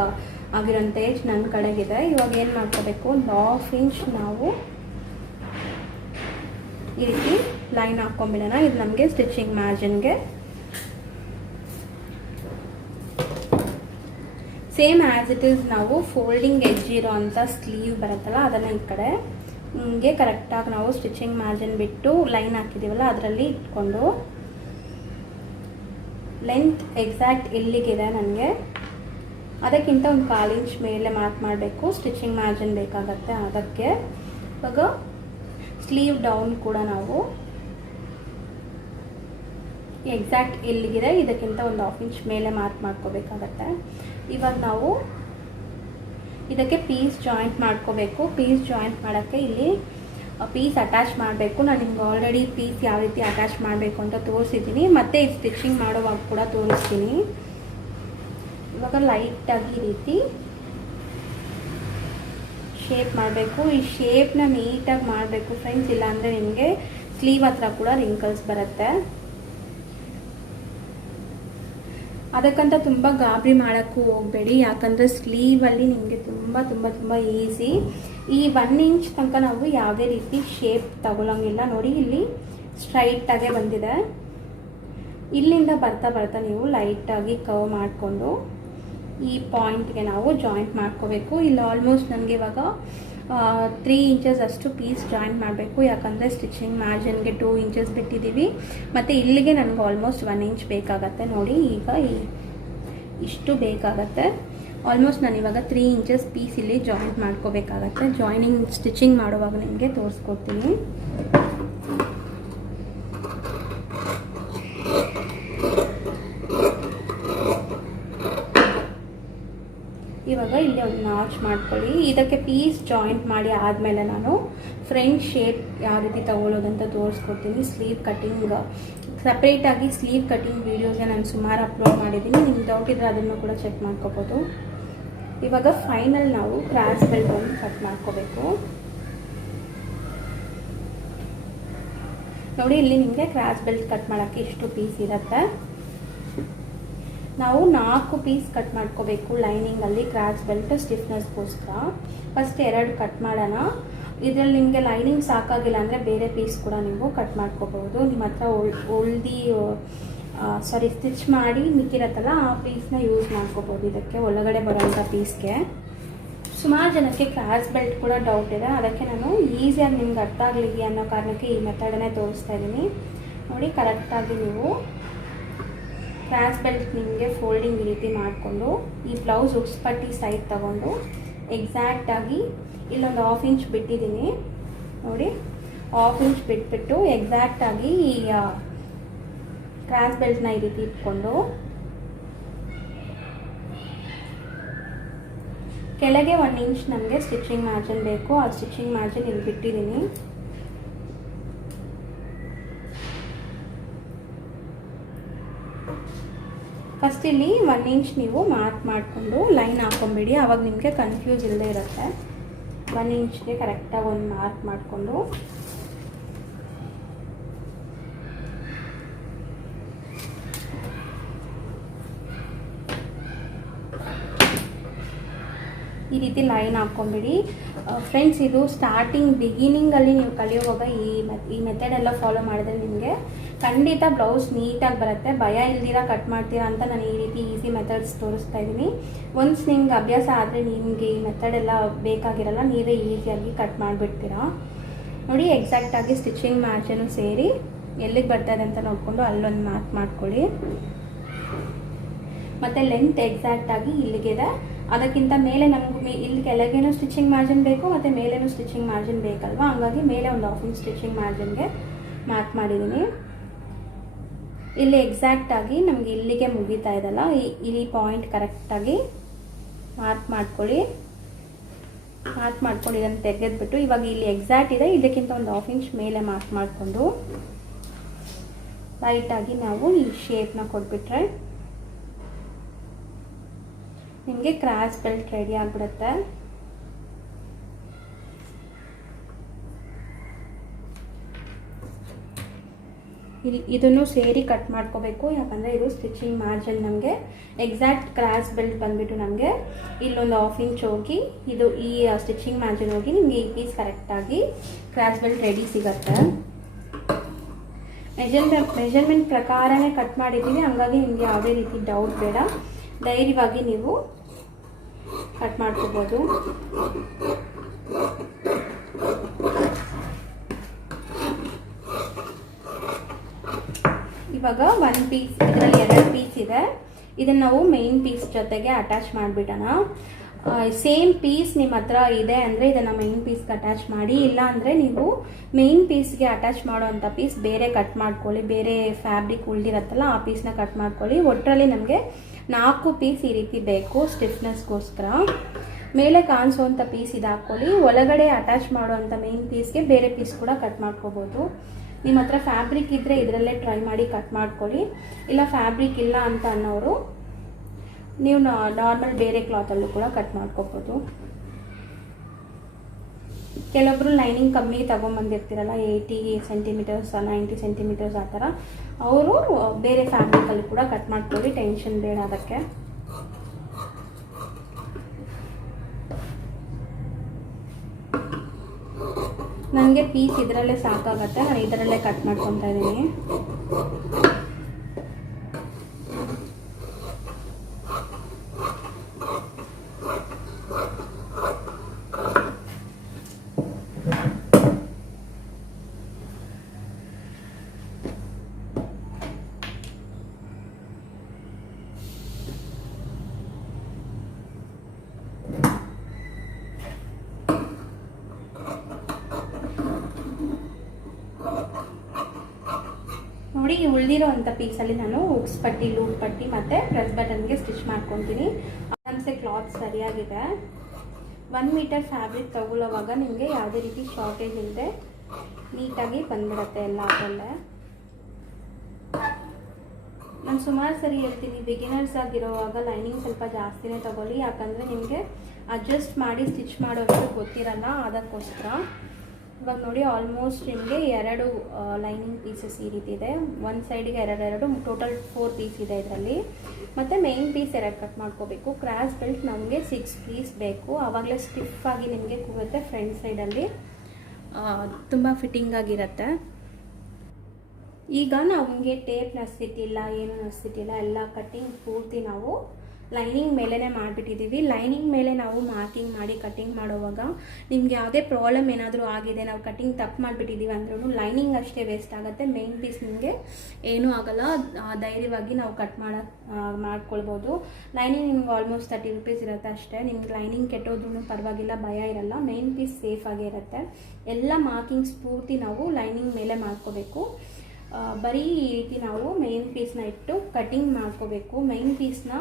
ಆಗಿರೋಂಥ ಏಜ್ ನನ್ನ ಕಡೆಗಿದೆ. ಇವಾಗ ಏನು ಮಾಡ್ಕೋಬೇಕು, 1/2 ಇಂಚ್ ನಾವು ಈ ರೀತಿ ಲೈನ್ ಹಾಕ್ಕೊಂಬಿಡೋಣ. ಇದು ನಮಗೆ ಸ್ಟಿಚಿಂಗ್ ಮಾರ್ಜಿನ್ಗೆ. ಸೇಮ್ ಆ್ಯಸ್ ಇಟ್ ಈಸ್ ನಾವು ಫೋಲ್ಡಿಂಗ್ ಎಡ್ಜ್ ಇರೋ ಅಂಥ ಸ್ಲೀವ್ ಬರುತ್ತಲ್ಲ, ಅದನ್ನು ಈ ಕಡೆ ಹಿಂಗೆ ಕರೆಕ್ಟಾಗಿ ನಾವು ಸ್ಟಿಚಿಂಗ್ ಮಾರ್ಜಿನ್ ಬಿಟ್ಟು ಲೈನ್ ಹಾಕಿದ್ದೀವಲ್ಲ ಅದರಲ್ಲಿ ಇಟ್ಕೊಂಡು ಲೆಂತ್ ಎಕ್ಸಾಕ್ಟ್ ಎಲ್ಲಿಗಿದೆ ನನಗೆ ಅದಕ್ಕಿಂತ ಒಂದು 1/4 ಇಂಚ್ ಮೇಲೆ ಮಾರ್ಕ್ ಮಾಡಬೇಕು. ಸ್ಟಿಚಿಂಗ್ ಮಾರ್ಜಿನ್ ಬೇಕಾಗತ್ತೆ ಅದಕ್ಕೆ. ಇವಾಗ ಸ್ಲೀವ್ ಡೌನ್ ಕೂಡ ನಾವು ಎಕ್ಸಾಕ್ಟ್ ಎಲ್ಲಿಗಿದೆ ಇದಕ್ಕಿಂತ ಒಂದು 1/2 ಇಂಚ್ ಮೇಲೆ ಮಾರ್ಕ್ ಮಾಡ್ಕೋಬೇಕಾಗತ್ತೆ. ಇವಾಗ ನಾವು ಇದಕ್ಕೆ ಪೀಸ್ ಜಾಯಿಂಟ್ ಮಾಡ್ಕೋಬೇಕು. ಪೀಸ್ ಜಾಯಿಂಟ್ ಮಾಡೋಕ್ಕೆ ಇಲ್ಲಿ ಪೀಸ್ ಅಟ್ಯಾಚ್ ಮಾಡಬೇಕು. ನಾನು ನಿಮ್ಗೆ ಆಲ್ರೆಡಿ ಪೀಸ್ ಯಾವ ರೀತಿ ಅಟ್ಯಾಚ್ ಮಾಡಬೇಕು ಅಂತ ತೋರಿಸಿದ್ದೀನಿ, ಮತ್ತು ಇದು ಸ್ಟಿಚಿಂಗ್ ಮಾಡುವಾಗ ಕೂಡ ತೋರಿಸ್ತೀನಿ. ಇವಾಗ ಲೈಟಾಗಿ ಈ ರೀತಿ ಶೇಪ್ ಮಾಡಬೇಕು. ಈ ಶೇಪ್ನ ನೀಟಾಗಿ ಮಾಡಬೇಕು ಫ್ರೆಂಡ್ಸ್, ಇಲ್ಲಾಂದರೆ ನಿಮಗೆ ಸ್ಲೀವ್ ಹತ್ರ ಕೂಡ ರಿಂಕಲ್ಸ್ ಬರುತ್ತೆ. ಅದಕ್ಕಂತ ತುಂಬ ಗಾಬರಿ ಮಾಡೋಕ್ಕೂ ಹೋಗಬೇಡಿ, ಯಾಕಂದರೆ ಸ್ಲೀವಲ್ಲಿ ನಿಮಗೆ ತುಂಬ ತುಂಬ ತುಂಬ ಈಸಿ. ಈ 1 ಇಂಚ್ ತನಕ ನಾವು ಯಾವುದೇ ರೀತಿ ಶೇಪ್ ತಗೊಳ್ಳೋಂಗಿಲ್ಲ. ನೋಡಿ ಇಲ್ಲಿ ಸ್ಟ್ರೈಟಾಗೇ ಬಂದಿದೆ. ಇಲ್ಲಿಂದ ಬರ್ತಾ ಬರ್ತಾ ನೀವು ಲೈಟಾಗಿ ಕರ್ವ್ ಮಾಡಿಕೊಂಡು ಈ ಪಾಯಿಂಟ್ಗೆ ನಾವು ಜಾಯಿಂಟ್ ಮಾಡ್ಕೋಬೇಕು. ಇಲ್ಲಿ ಆಲ್ಮೋಸ್ಟ್ ನನಗೆ ಇವಾಗ 3 ಇಂಚಸ್ ಅಷ್ಟು ಪೀಸ್ ಜಾಯಿಂಟ್ ಮಾಡಬೇಕು, ಯಾಕಂದರೆ ಸ್ಟಿಚಿಂಗ್ ಮಾರ್ಜಿನ್ಗೆ 2 ಇಂಚಸ್ ಬಿಟ್ಟಿದ್ದೀವಿ, ಮತ್ತು ಇಲ್ಲಿಗೆ ನನಗೆ ಆಲ್ಮೋಸ್ಟ್ 1 ಇಂಚ್ ಬೇಕಾಗತ್ತೆ. ನೋಡಿ ಈಗ ಇಷ್ಟು ಬೇಕಾಗತ್ತೆ. ಆಲ್ಮೋಸ್ಟ್ ನಾನು ಇವಾಗ 3 ಇಂಚಸ್ ಪೀಸ್ ಇಲ್ಲಿ ಜಾಯಿಂಟ್ ಮಾಡ್ಕೋಬೇಕಾಗತ್ತೆ. ಜಾಯಿನಿಂಗ್ ಸ್ಟಿಚಿಂಗ್ ಮಾಡುವಾಗ ನಿಮಗೆ ತೋರಿಸ್ಕೊಡ್ತೀನಿ. ಇವಾಗ ಇಲ್ಲಿ ಒಂದು ನಾಚ್ ಮಾಡ್ಕೊಳ್ಳಿ. ಇದಕ್ಕೆ ಪೀಸ್ ಜಾಯಿಂಟ್ ಮಾಡಿ ಆದಮೇಲೆ ನಾನು ಫ್ರಂಟ್ ಶೇಪ್ ಯಾವ ರೀತಿ ತಗೊಳ್ಳೋದಂತ ತೋರಿಸ್ಕೊಡ್ತೀನಿ. ಸ್ಲೀವ್ ಕಟಿಂಗ್ ಸಪ್ರೇಟಾಗಿ ಸ್ಲೀವ್ ಕಟಿಂಗ್ ವೀಡಿಯೋಸ್ಗೆ ನಾನು ಸುಮಾರು ಅಪ್ಲೋಡ್ ಮಾಡಿದ್ದೀನಿ, ನಿಮ್ಗೆ ಡೌಟ್ ಇದ್ದರೆ ಅದನ್ನು ಕೂಡ ಚೆಕ್ ಮಾಡ್ಕೋಬೋದು. ಇವಾಗ ಫೈನಲ್ ನಾವು ಕ್ರಾಸ್ ಬೆಲ್ಟ್ ಒಂದು ಕಟ್ ಮಾಡ್ಕೋಬೇಕು. ನೋಡಿ ಇಲ್ಲಿ ನಿಮಗೆ ಕ್ರಾಸ್ ಬೆಲ್ಟ್ ಕಟ್ ಮಾಡೋಕ್ಕೆ ಇಷ್ಟು ಪೀಸ್ ಇರುತ್ತೆ. ನಾವು 4 ಪೀಸ್ ಕಟ್ ಮಾಡ್ಕೋಬೇಕು ಲೈನಿಂಗಲ್ಲಿ ಕ್ರಾಸ್ ಬೆಲ್ಟ್ ಸ್ಟಿಫ್ನೆಸ್ಗೋಸ್ಕರ. ಫಸ್ಟ್ 2 ಕಟ್ ಮಾಡೋಣ. ಇದರಲ್ಲಿ ನಿಮಗೆ ಲೈನಿಂಗ್ ಸಾಕಾಗಿಲ್ಲ ಅಂದರೆ ಬೇರೆ ಪೀಸ್ ಕೂಡ ನೀವು ಕಟ್ ಮಾಡ್ಕೋಬಹುದು. ನಿಮ್ಮ ಹತ್ರ ಸ್ಟಿಚ್ ಮಾಡಿ ಮಿಕ್ಕಿರತ್ತಲ್ಲ ಆ ಪೀಸ್ನ ಯೂಸ್ ಮಾಡ್ಕೋಬೋದು ಇದಕ್ಕೆ ಒಳಗಡೆ ಬರೋಂಥ ಪೀಸ್ಗೆ. ಸುಮಾರು ಜನಕ್ಕೆ ಕ್ರಾಸ್ ಬೆಲ್ಟ್ ಕೂಡ ಡೌಟ್ ಇದೆ, ಅದಕ್ಕೆ ನಾನು ಈಸಿಯಾಗಿ ನಿಮ್ಗೆ ಅರ್ಥ ಆಗಲಿಕ್ಕೆ ಅನ್ನೋ ಕಾರಣಕ್ಕೆ ಈ ಮೆಥಡನ್ನೇ ತೋರಿಸ್ತಾ ಇದ್ದೀನಿ. ನೋಡಿ ಕರೆಕ್ಟಾಗಿ ನೀವು ಕ್ರಾಸ್ ಬೆಲ್ಟ್ ನಿಮಗೆ ಫೋಲ್ಡಿಂಗ್ ಈ ರೀತಿ ಮಾಡಿಕೊಂಡು ಈ ಬ್ಲೌಸ್ ಉಕ್ಸ್ಪಟ್ಟಿ ಸೈಡ್ ತಗೊಂಡು ಎಕ್ಸಾಕ್ಟಾಗಿ ಇಲ್ಲೊಂದು 1/2 ಇಂಚ್ ಬಿಟ್ಟಿದ್ದೀನಿ. ನೋಡಿ 1/2 ಇಂಚ್ ಬಿಟ್ಬಿಟ್ಟು ಎಕ್ಸಾಕ್ಟಾಗಿ ಈ ಕ್ರಾಸ್ ಬೆಲ್ಟ್ನ ಈ ರೀತಿ ಇಟ್ಕೊಂಡು ಕೆಳಗೆ 1 ಇಂಚ್ ನಮಗೆ ಸ್ಟಿಚಿಂಗ್ ಮಾರ್ಜಿನ್ ಬೇಕು. ಆ ಸ್ಟಿಚಿಂಗ್ ಮಾರ್ಜಿನ್ ಇಲ್ಲಿ ಬಿಟ್ಟಿದ್ದೀನಿ. ಫಸ್ಟ್ ಇಲ್ಲಿ 1 ಇಂಚ್ ನೀವು ಮಾರ್ಕ್ ಮಾಡಿಕೊಂಡು ಲೈನ್ ಹಾಕೊಂಬಿಡಿ, ಆವಾಗ ನಿಮಗೆ ಕನ್ಫ್ಯೂಸ್ ಇಲ್ಲದೆ ಇರುತ್ತೆ. 1 ಇಂಚ್ಗೆ ಕರೆಕ್ಟಾಗಿ ಒಂದು ಮಾರ್ಕ್ ಮಾಡಿಕೊಂಡು ಈ ರೀತಿ ಲೈನ್ ಹಾಕ್ಕೊಂಬಿಡಿ ಫ್ರೆಂಡ್ಸ್. ಇದು ಸ್ಟಾರ್ಟಿಂಗ್ ಬಿಗಿನಿಂಗಲ್ಲಿ ನೀವು ಕಲಿಯುವಾಗ ಈ ಮೆಥಡ್ ಎಲ್ಲ ಫಾಲೋ ಮಾಡಿದ್ರೆ ನಿಮಗೆ ಖಂಡಿತ ಬ್ಲೌಸ್ ನೀಟಾಗಿ ಬರುತ್ತೆ. ಭಯ ಇಲ್ದಿರ ಕಟ್ ಮಾಡ್ತೀರಾ ಅಂತ ನಾನು ಈ ರೀತಿ ಈಸಿ ಮೆಥಡ್ಸ್ ತೋರಿಸ್ತಾ ಇದ್ದೀನಿ. ಒನ್ಸ್ ನಿಮ್ಗೆ ಅಭ್ಯಾಸ ಆದರೆ ನಿಮಗೆ ಈ ಮೆಥಡ್ ಎಲ್ಲ ಬೇಕಾಗಿರಲ್ಲ, ನೀವೇ ಈಸಿಯಾಗಿ ಕಟ್ ಮಾಡಿಬಿಡ್ತೀರಾ. ನೋಡಿ ಎಕ್ಸಾಕ್ಟಾಗಿ ಸ್ಟಿಚಿಂಗ್ ಮಾರ್ಜಿನು ಸೇರಿ ಎಲ್ಲಿಗೆ ಬರ್ತಾಯಿದೆ ಅಂತ ನೋಡಿಕೊಂಡು ಅಲ್ಲೊಂದು ಮಾರ್ಕ್ ಮಾಡ್ಕೊಳ್ಳಿ. ಮತ್ತು ಲೆಂತ್ ಎಕ್ಸಾಕ್ಟಾಗಿ ಇಲ್ಲಿಗಿದೆ. ಅದಕ್ಕಿಂತ ಮೇಲೆ ನಮ್ಗೆ ಇಲ್ಲಿ ಕೆಳಗೇನೂ ಸ್ಟಿಚಿಂಗ್ ಮಾರ್ಜಿನ್ ಬೇಕು ಮತ್ತು ಮೇಲೇನೂ ಸ್ಟಿಚಿಂಗ್ ಮಾರ್ಜಿನ್ ಬೇಕಲ್ವಾ, ಹಂಗಾಗಿ ಮೇಲೆ ಒಂದು 1/2 ಇಂಚ್ ಸ್ಟಿಚಿಂಗ್ ಮಾರ್ಜಿನ್ಗೆ ಮಾರ್ಕ್ ಮಾಡಿದ್ದೀನಿ. ಇಲ್ಲಿ ಎಕ್ಸಾಕ್ಟಾಗಿ ನಮಗೆ ಇಲ್ಲಿಗೆ ಮುಗಿತಾ ಇದಲ್ಲ, ಈ ಪಾಯಿಂಟ್ ಕರೆಕ್ಟಾಗಿ ಮಾರ್ಕ್ ಮಾಡ್ಕೊಳ್ಳಿ. ಮಾರ್ಕ್ ಮಾಡ್ಕೊಂಡು ಇದನ್ನು ತೆಗೆದ್ಬಿಟ್ಟು ಇವಾಗ ಇಲ್ಲಿ ಎಕ್ಸಾಕ್ಟ್ ಇದೆ, ಇದಕ್ಕಿಂತ ಒಂದು 1/2 ಇಂಚ್ ಮೇಲೆ ಮಾರ್ಕ್ ಮಾಡಿಕೊಂಡು ಲೈಟಾಗಿ ನಾವು ಈ ಶೇಪ್ನ ಕೊಟ್ಬಿಟ್ರೆ ನಿಮಗೆ ಕ್ರಾಸ್ ಬೆಲ್ಟ್ ರೆಡಿ ಆಗಿಬಿಡುತ್ತೆ. ಇದನ್ನು ಸೇರಿ ಕಟ್ ಮಾಡ್ಕೋಬೇಕು, ಯಾಕಂದರೆ ಇದು ಸ್ಟಿಚಿಂಗ್ ಮಾರ್ಜಿನ್ ನಮಗೆ ಎಕ್ಸಾಕ್ಟ್ ಕ್ರಾಸ್ ಬೆಲ್ಟ್ ಬಂದುಬಿಟ್ಟು ನಮಗೆ ಇಲ್ಲೊಂದು 1/2 ಇಂಚ್ ಹೋಗಿ ಇದು ಈ ಸ್ಟಿಚಿಂಗ್ ಮಾರ್ಜಿನ್ ಹೋಗಿ ನಿಮಗೆ ಈ ಪೀಸ್ ಕರೆಕ್ಟಾಗಿ ಕ್ರಾಸ್ ಬೆಲ್ಟ್ ರೆಡಿ ಸಿಗುತ್ತೆ. ಮೆಜರ್ಮೆಂಟ್ ಪ್ರಕಾರನೇ ಕಟ್ ಮಾಡಿದ್ದೀವಿ, ಹಂಗಾಗಿ ನಿಮಗೆ ಯಾವುದೇ ರೀತಿ ಡೌಟ್ ಬೇಡ, ಧೈರ್ಯವಾಗಿ ನೀವು ಕಟ್ ಮಾಡ್ಕೋಬೋದು. ಇವಾಗ ಒಂದು ಪೀಸ್, ಇದರಲ್ಲಿ 2 ಪೀಸ್ ಇದೆ, ಇದನ್ನು ನಾವು ಮೇನ್ ಪೀಸ್ ಜೊತೆಗೆ ಅಟ್ಯಾಚ್ ಮಾಡಿಬಿಡೋಣ. ಸೇಮ್ ಪೀಸ್ ನಿಮ್ಮ ಹತ್ರ ಇದೆ ಅಂದರೆ ಇದನ್ನು ಮೇನ್ ಪೀಸ್ಗೆ ಅಟ್ಯಾಚ್ ಮಾಡಿ, ಇಲ್ಲ ಅಂದರೆ ನೀವು ಮೇನ್ ಪೀಸ್ಗೆ ಅಟ್ಯಾಚ್ ಮಾಡೋವಂಥ ಪೀಸ್ ಬೇರೆ ಕಟ್ ಮಾಡ್ಕೊಳ್ಳಿ, ಬೇರೆ ಫ್ಯಾಬ್ರಿಕ್ ಉಳಿದಿರತ್ತಲ್ಲ ಆ ಪೀಸ್ನ ಕಟ್ ಮಾಡ್ಕೊಳ್ಳಿ. ಒಟ್ಟರಲ್ಲಿ ನಮಗೆ 4 ಪೀಸ್ ಈ ರೀತಿ ಬೇಕು ಸ್ಟಿಫ್ನೆಸ್ಗೋಸ್ಕರ. ಮೇಲೆ ಕಾಣಿಸೋವಂಥ ಪೀಸ್ ಇದು ಹಾಕ್ಕೊಳ್ಳಿ, ಒಳಗಡೆ ಅಟ್ಯಾಚ್ ಮಾಡೋವಂಥ ಮೇನ್ ಪೀಸ್ಗೆ ಬೇರೆ ಪೀಸ್ ಕೂಡ ಕಟ್ ಮಾಡ್ಕೋಬೋದು. ನಿಮ್ಮ ಹತ್ರ ಫ್ಯಾಬ್ರಿಕ್ ಇದ್ದರೆ ಇದರಲ್ಲೇ ಟ್ರೈ ಮಾಡಿ ಕಟ್ ಮಾಡ್ಕೊಳ್ಳಿ, ಇಲ್ಲ ಫ್ಯಾಬ್ರಿಕ್ ಇಲ್ಲ ಅಂತ ಅನ್ನೋರು ನೀವು ನಾರ್ಮಲ್ ಬೇರೆ ಕ್ಲಾತಲ್ಲೂ ಕೂಡ ಕಟ್ ಮಾಡ್ಕೋಬೋದು. ಕೆಲವೊಬ್ಬರು ಲೈನಿಂಗ್ ಕಮ್ಮಿ ತೊಗೊಂಬಂದಿರ್ತೀರಲ್ಲ, 80 ಸೆಂಟಿಮೀಟರ್ಸ್ 90 ಸೆಂಟಿಮೀಟರ್ಸ್ ಆ ಥರ, ಅವರು ಬೇರೆ ಫ್ಯಾಬ್ರಿಕಲ್ಲಿ ಕೂಡ ಕಟ್ ಮಾಡ್ಕೊಳ್ಳಿ, ಟೆನ್ಷನ್ ಬೇಡ ಅದಕ್ಕೆ. ನನಗೆ ಪೀಸ್ ಇದರಲ್ಲೇ ಸಾಕಾಗತ್ತೆ, ನಾನು ಇದರಲ್ಲೇ ಕಟ್ ಮಾಡ್ಕೊತಾ ಇದ್ದೀನಿ. ನೋಡಿ, ಉಳಿದಿರೋ ಅಂಥ ಪೀಸಲ್ಲಿ ನಾನು ಉಕ್ಸ್ ಪಟ್ಟಿ, ಲೂಪ್ ಪಟ್ಟಿ ಮತ್ತು ಪ್ರೆಸ್ ಬಟನ್ಗೆ ಸ್ಟಿಚ್ ಮಾಡ್ಕೊತೀನಿ. ಆರಾಮ್ಸೆ ಕ್ಲಾತ್ ಸರಿಯಾಗಿದೆ. 1 ಮೀಟರ್ ಫ್ಯಾಬ್ರಿಕ್ ತಗೊಳ್ಳೋವಾಗ ನಿಮಗೆ ಯಾವುದೇ ರೀತಿ ಶಾರ್ಟೇಜ್ ಇಲ್ಲದೆ ನೀಟಾಗಿ ಬಂದ್ಬಿಡುತ್ತೆ ಎಲ್ಲ ಅದರಲ್ಲೇ. ನಾನು ಸುಮಾರು ಸರಿ ಹೇಳ್ತೀನಿ, ಬಿಗಿನರ್ಸ್ ಆಗಿರೋವಾಗ ಲೈನಿಂಗ್ ಸ್ವಲ್ಪ ಜಾಸ್ತಿನೇ ತಗೊಳ್ಳಿ, ಯಾಕಂದರೆ ನಿಮಗೆ ಅಡ್ಜಸ್ಟ್ ಮಾಡಿ ಸ್ಟಿಚ್ ಮಾಡೋದು ಗೊತ್ತಿರಲ್ಲ, ಅದಕ್ಕೋಸ್ಕರ. ಇವಾಗ ನೋಡಿ, ಆಲ್ಮೋಸ್ಟ್ ನಿಮಗೆ 2 ಲೈನಿಂಗ್ ಪೀಸಸ್ ಈ ರೀತಿ ಇದೆ. ಒಂದು ಸೈಡಿಗೆ 2 ಟೋಟಲ್ 4 ಪೀಸ್ ಇದೆ ಇದರಲ್ಲಿ. ಮತ್ತು ಮೇನ್ ಪೀಸ್ 2 ಕಟ್ ಮಾಡ್ಕೋಬೇಕು. ಕ್ರಾಸ್ ಬೆಲ್ಟ್ ನಮಗೆ 6 ಪೀಸ್ ಬೇಕು, ಆವಾಗಲೇ ಸ್ಟಿಫಾಗಿ ನಿಮಗೆ ಕೂಗುತ್ತೆ. ಫ್ರಂಟ್ ಸೈಡಲ್ಲಿ ತುಂಬ ಫಿಟ್ಟಿಂಗ್ ಆಗಿರುತ್ತೆ. ಈಗ ನಮಗೆ ಟೇಪ್ ನಸಿಟ್ಟಿಲ್ಲ, ಏನು ನಸಿಟ್ಟಿಲ್ಲ, ಎಲ್ಲ ಕಟ್ಟಿಂಗ್ ಪೂರ್ತಿ ನಾವು ಲೈನಿಂಗ್ ಮೇಲೇ ಮಾಡಿಬಿಟ್ಟಿದ್ದೀವಿ. ಲೈನಿಂಗ್ ಮೇಲೆ ನಾವು ಮಾರ್ಕಿಂಗ್ ಮಾಡಿ ಕಟ್ಟಿಂಗ್ ಮಾಡೋವಾಗ ನಿಮ್ಗೆ ಯಾವುದೇ ಪ್ರಾಬ್ಲಮ್ ಏನಾದರೂ ಆಗಿದೆ, ನಾವು ಕಟ್ಟಿಂಗ್ ತಪ್ಪು ಮಾಡಿಬಿಟ್ಟಿದ್ದೀವಿ ಅಂದ್ರೂ ಲೈನಿಂಗ್ ಅಷ್ಟೇ ವೇಸ್ಟ್ ಆಗುತ್ತೆ, ಮೇನ್ ಪೀಸ್ ನಿಮಗೆ ಏನೂ ಆಗೋಲ್ಲ. ಧೈರ್ಯವಾಗಿ ನಾವು ಕಟ್ ಮಾಡ್ಕೊಳ್ಬೋದು. ಲೈನಿಂಗ್ ನಿಮ್ಗೆ ಆಲ್ಮೋಸ್ಟ್ 30 ರೂಪೀಸ್ ಇರುತ್ತೆ ಅಷ್ಟೇ. ನಿಮ್ಗೆ ಲೈನಿಂಗ್ ಕೆಟ್ಟೋದ್ರೂ ಪರವಾಗಿಲ್ಲ, ಭಯ ಇರಲ್ಲ, ಮೇನ್ ಪೀಸ್ ಸೇಫಾಗೇ ಇರುತ್ತೆ. ಎಲ್ಲ ಮಾರ್ಕಿಂಗ್ಸ್ ಪೂರ್ತಿ ನಾವು ಲೈನಿಂಗ್ ಮೇಲೆ ಮಾಡ್ಕೋಬೇಕು. ಬರೀ ಈ ರೀತಿ ನಾವು ಮೇನ್ ಪೀಸ್ನ ಇಟ್ಟು ಕಟ್ಟಿಂಗ್ ಮಾಡ್ಕೋಬೇಕು. ಮೇನ್ ಪೀಸ್ನ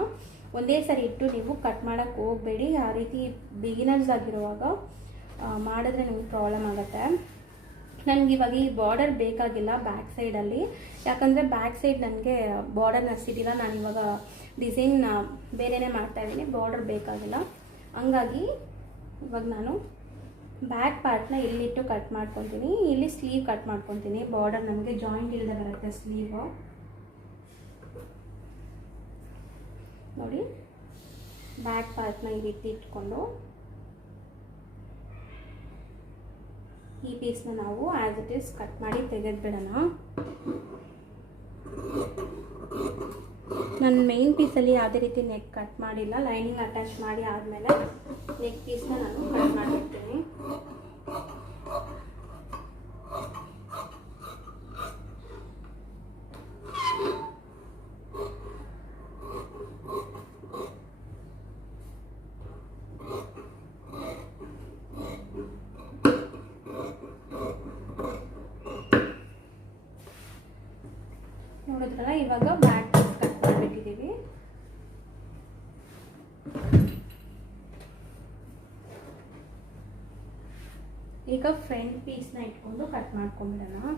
ಒಂದೇ ಸರಿ ಇಟ್ಟು ನೀವು ಕಟ್ ಮಾಡೋಕ್ಕೆ ಹೋಗಬೇಡಿ. ಆ ರೀತಿ ಬಿಗಿನರ್ಸ್ ಆಗಿರುವಾಗ ಮಾಡಿದ್ರೆ ನಿಮ್ಗೆ ಪ್ರಾಬ್ಲಮ್ ಆಗುತ್ತೆ. ನನಗೆ ಇವಾಗ ಈ ಬಾರ್ಡರ್ ಬೇಕಾಗಿಲ್ಲ ಬ್ಯಾಕ್ ಸೈಡಲ್ಲಿ, ಯಾಕಂದರೆ ಬ್ಯಾಕ್ ಸೈಡ್ ನನಗೆ ಬಾರ್ಡರ್ ನಸಿಟ್ಟಿಲ್ಲ. ನಾನು ಇವಾಗ ಡಿಸೈನ್ ಬೇರೆಯೇ ಮಾಡ್ತಾಯಿದ್ದೀನಿ, ಬಾರ್ಡರ್ ಬೇಕಾಗಿಲ್ಲ. ಹಂಗಾಗಿ ಇವಾಗ ನಾನು ಬ್ಯಾಕ್ ಪಾರ್ಟ್ನ ಇಲ್ಲಿಟ್ಟು ಕಟ್ ಮಾಡ್ಕೊತೀನಿ. ಇಲ್ಲಿ ಸ್ಲೀವ್ ಕಟ್ ಮಾಡ್ಕೊತೀನಿ. ಬಾರ್ಡರ್ ನಮಗೆ ಜಾಯಿಂಟ್ ಇಲ್ಲದೆ ಬರುತ್ತೆ ಸ್ಲೀವು. ನೋಡಿ, ಬ್ಯಾಕ್ ಪಾರ್ಟ್ನ ಈ ರೀತಿ ಇಟ್ಕೊಂಡು ಈ ಪೀಸ್ನ ನಾವು ಆ್ಯಸ್ ಇಟ್ ಈಸ್ ಕಟ್ ಮಾಡಿ ತೆಗೆದುಬಿಡೋಣ. ನನ್ನ ಮೇನ್ ಪೀಸಲ್ಲಿ ಯಾವುದೇ ರೀತಿ ನೆಕ್ ಕಟ್ ಮಾಡಿಲ್ಲ, ಲೈನಿಂಗ್ ಅಟ್ಯಾಚ್ ಮಾಡಿ ಆದಮೇಲೆ ನೆಕ್ ಪೀಸ್ನ ನಾನು ಕಟ್ ಮಾಡಿರ್ತೀನಿ. ಇವಾಗ ಬ್ಯಾಕ್ ಪೀಸ್ ಕಟ್ ಮಾಡಿಬಿಟ್ಟಿದ್ದೀವಿ. ಈಗ ಫ್ರಂಟ್ ಪೀಸ್ನ ಇಟ್ಕೊಂಡು ಕಟ್ ಮಾಡ್ಕೊಂಡ್ಬಿಡೋಣ.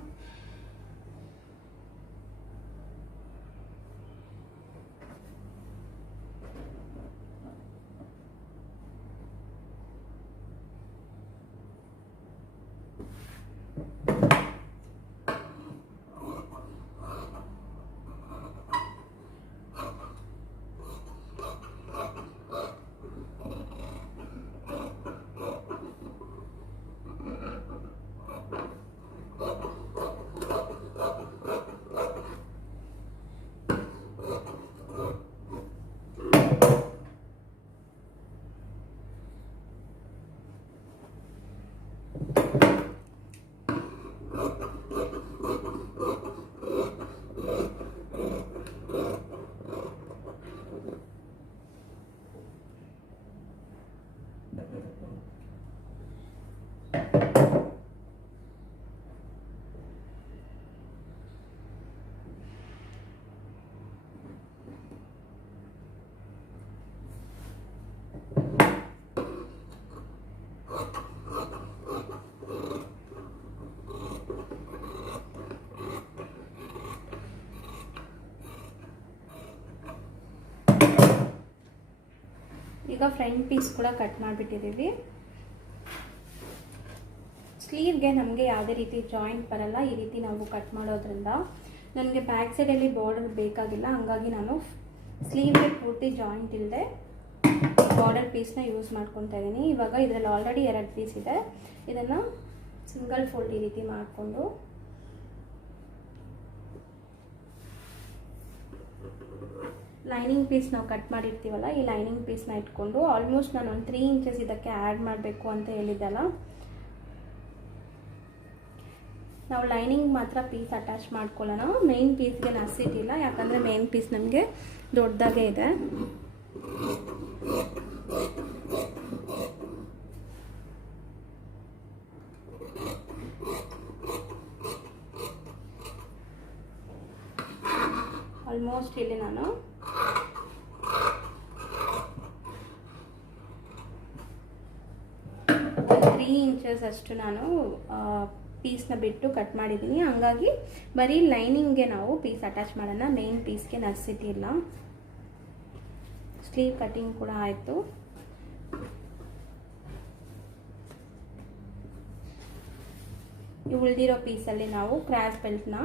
ಈಗ ಫ್ರಂಟ್ ಪೀಸ್ ಕೂಡ ಕಟ್ ಮಾಡಿಬಿಟ್ಟಿದ್ದೀವಿ. ಸ್ಲೀವ್ಗೆ ನಮಗೆ ಯಾವುದೇ ರೀತಿ ಜಾಯಿಂಟ್ ಬರಲ್ಲ. ಈ ರೀತಿ ನಾವು ಕಟ್ ಮಾಡೋದ್ರಿಂದ ನನಗೆ ಬ್ಯಾಕ್ ಸೈಡಲ್ಲಿ ಬಾರ್ಡರ್ ಬೇಕಾಗಿಲ್ಲ. ಹಾಗಾಗಿ ನಾನು ಸ್ಲೀವ್ಗೆ ಪೂರ್ತಿ ಜಾಯಿಂಟ್ ಇಲ್ಲದೆ ಬಾರ್ಡರ್ ಪೀಸ್ನ ಯೂಸ್ ಮಾಡ್ಕೊತಾ ಇದ್ದೀನಿ. ಇವಾಗ ಇದರಲ್ಲಿ ಆಲ್ರೆಡಿ 2 ಪೀಸ್ ಇದೆ. ಇದನ್ನು ಸಿಂಗಲ್ ಫೋಲ್ಡ್ ಈ ರೀತಿ ಮಾಡಿಕೊಂಡು ಲೈನಿಂಗ್ ಪೀಸ್ ನಾವು ಕಟ್ ಮಾಡಿರ್ತೀವಲ್ಲ, ಈ ಲೈನಿಂಗ್ ಪೀಸ್ನ ಇಟ್ಕೊಂಡು ಆಲ್ಮೋಸ್ಟ್ ನಾನು ಒಂದು 3 ಇಂಚಸ್ ಇದಕ್ಕೆ ಆ್ಯಡ್ ಮಾಡಬೇಕು ಅಂತ ಹೇಳಿದ್ದಲ್ಲ, ನಾವು ಲೈನಿಂಗ್ ಮಾತ್ರ ಪೀಸ್ ಅಟ್ಯಾಚ್ ಮಾಡ್ಕೊಳ್ಳೋಣ. ಮೇನ್ ಪೀಸ್ಗೆ ನಸಿಟ್ಟಿಲ್ಲ, ಯಾಕಂದರೆ ಮೇನ್ ಪೀಸ್ ನಮಗೆ ದೊಡ್ಡದಾಗೇ ಇದೆ. ಆಲ್ಮೋಸ್ಟ್ ಇಲ್ಲಿ ನಾನು 3 ಇಂಚಸ್ ಅಷ್ಟು ನಾನು ಪೀಸ್ನ ಬಿಟ್ಟು ಕಟ್ ಮಾಡಿದ್ದೀನಿ. ಹಂಗಾಗಿ ಬರೀ ಲೈನಿಂಗ್ಗೆ ನಾವು ಪೀಸ್ ಅಟ್ಯಾಚ್ ಮಾಡೋಣ. ಮೇನ್ ಪೀಸ್ಗೆ ನಸಿಟಿ ಇಲ್ಲ. ಸ್ಲೀವ್ ಕಟಿಂಗ್ ಕೂಡ ಆಯಿತು. ಉಳಿದಿರೋ ಪೀಸಲ್ಲಿ ನಾವು ಕ್ರಾಸ್ ಬೆಲ್ಟ್ನ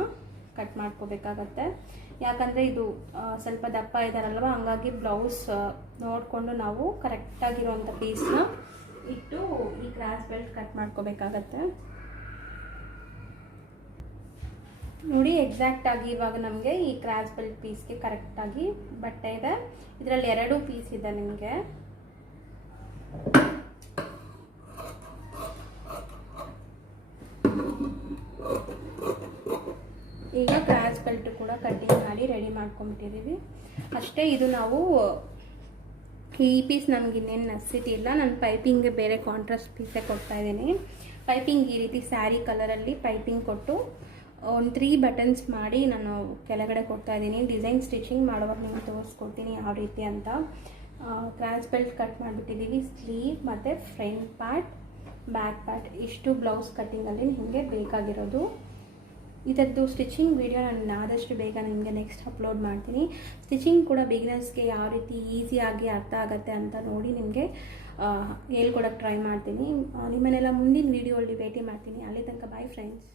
ಕಟ್ ಮಾಡ್ಕೋಬೇಕಾಗತ್ತೆ. ಯಾಕಂದರೆ ಇದು ಸ್ವಲ್ಪ ದಪ್ಪ ಇದ್ದಾರಲ್ವ, ಹಂಗಾಗಿ ಬ್ಲೌಸ್ ನೋಡಿಕೊಂಡು ನಾವು ಕರೆಕ್ಟಾಗಿರೋಂಥ ಪೀಸ್ನ ಇಟ್ಟು ಈ ಕ್ರಾಸ್ ಬೆಲ್ಟ್ ಕಟ್ ಮಾಡ್ಕೋಬೇಕಾಗತ್ತೆ. ನೋಡಿ ಎಕ್ಸಾಕ್ಟಾಗಿ ಇವಾಗ ನಮಗೆ ಈ ಕ್ರಾಸ್ ಬೆಲ್ಟ್ ಪೀಸ್ಗೆ ಕರೆಕ್ಟಾಗಿ ಬಟ್ಟೆ ಇದೆ. ಇದರಲ್ಲಿ 2 ಪೀಸ್ ಇದೆ ನಿಮಗೆ. ಈಗ ಕ್ರಾಸ್ ಬೆಲ್ಟ್ ಕೂಡ ಕಟ್ಟಿಂಗ್ ಮಾಡಿ ರೆಡಿ ಮಾಡ್ಕೊಂಡ್ಬಿಟ್ಟಿದ್ದೀವಿ ಅಷ್ಟೇ. ಇದು ನಾವು ಈ ಪೀಸ್ ನಮ್ಗೆ ಇನ್ನೇನು ನೆಸಿಟಿ ಇಲ್ಲ. ನಾನು ಪೈಪಿಂಗ್ಗೆ ಬೇರೆ ಕಾಂಟ್ರಾಸ್ಟ್ ಪೀಸೇ ಕೊಡ್ತಾಯಿದ್ದೀನಿ. ಪೈಪಿಂಗ್ ಈ ರೀತಿ ಸ್ಯಾರಿ ಕಲರಲ್ಲಿ ಪೈಪಿಂಗ್ ಕೊಟ್ಟು ಒಂದು 3 ಬಟನ್ಸ್ ಮಾಡಿ ನಾನು ಕೆಳಗಡೆ ಕೊಡ್ತಾಯಿದ್ದೀನಿ. ಡಿಸೈನ್ ಸ್ಟಿಚಿಂಗ್ ಮಾಡುವಾಗ ನಿಮಗೆ ತೋರಿಸ್ಕೊಡ್ತೀನಿ ಯಾವ ರೀತಿ ಅಂತ. ಕ್ರಾಸ್ ಬೆಲ್ಟ್ ಕಟ್ ಮಾಡಿಬಿಟ್ಟಿದ್ದೀವಿ. ಸ್ಲೀವ್ ಮತ್ತು ಫ್ರಂಟ್ ಪಾರ್ಟ್, ಬ್ಯಾಕ್ ಪಾರ್ಟ್ ಇಷ್ಟು ಬ್ಲೌಸ್ ಕಟ್ಟಿಂಗಲ್ಲಿ ನಿಮಗೆ ಬೇಕಾಗಿರೋದು. ಇದರದ್ದು ಸ್ಟಿಚಿಂಗ್ ವಿಡಿಯೋ ನಾನು ಆದಷ್ಟು ಬೇಗ ನಿಮಗೆ ನೆಕ್ಸ್ಟ್ ಅಪ್ಲೋಡ್ ಮಾಡ್ತೀನಿ. ಸ್ಟಿಚಿಂಗ್ ಕೂಡ ಬಿಗಿನರ್ಸ್ಗೆ ಯಾವ ರೀತಿ ಈಸಿಯಾಗಿ ಅರ್ಥ ಆಗುತ್ತೆ ಅಂತ ನೋಡಿ ನಿಮಗೆ ಹೇಳ್ಕೊಡೋಕ್ಕೆ ಟ್ರೈ ಮಾಡ್ತೀನಿ. ನಿಮ್ಮನ್ನೆಲ್ಲ ಮುಂದಿನ ವೀಡಿಯೋಲ್ಲಿ ಭೇಟಿ ಮಾಡ್ತೀನಿ. ಅಲ್ಲಿ ತನಕ ಬಾಯ್ ಫ್ರೆಂಡ್ಸ್.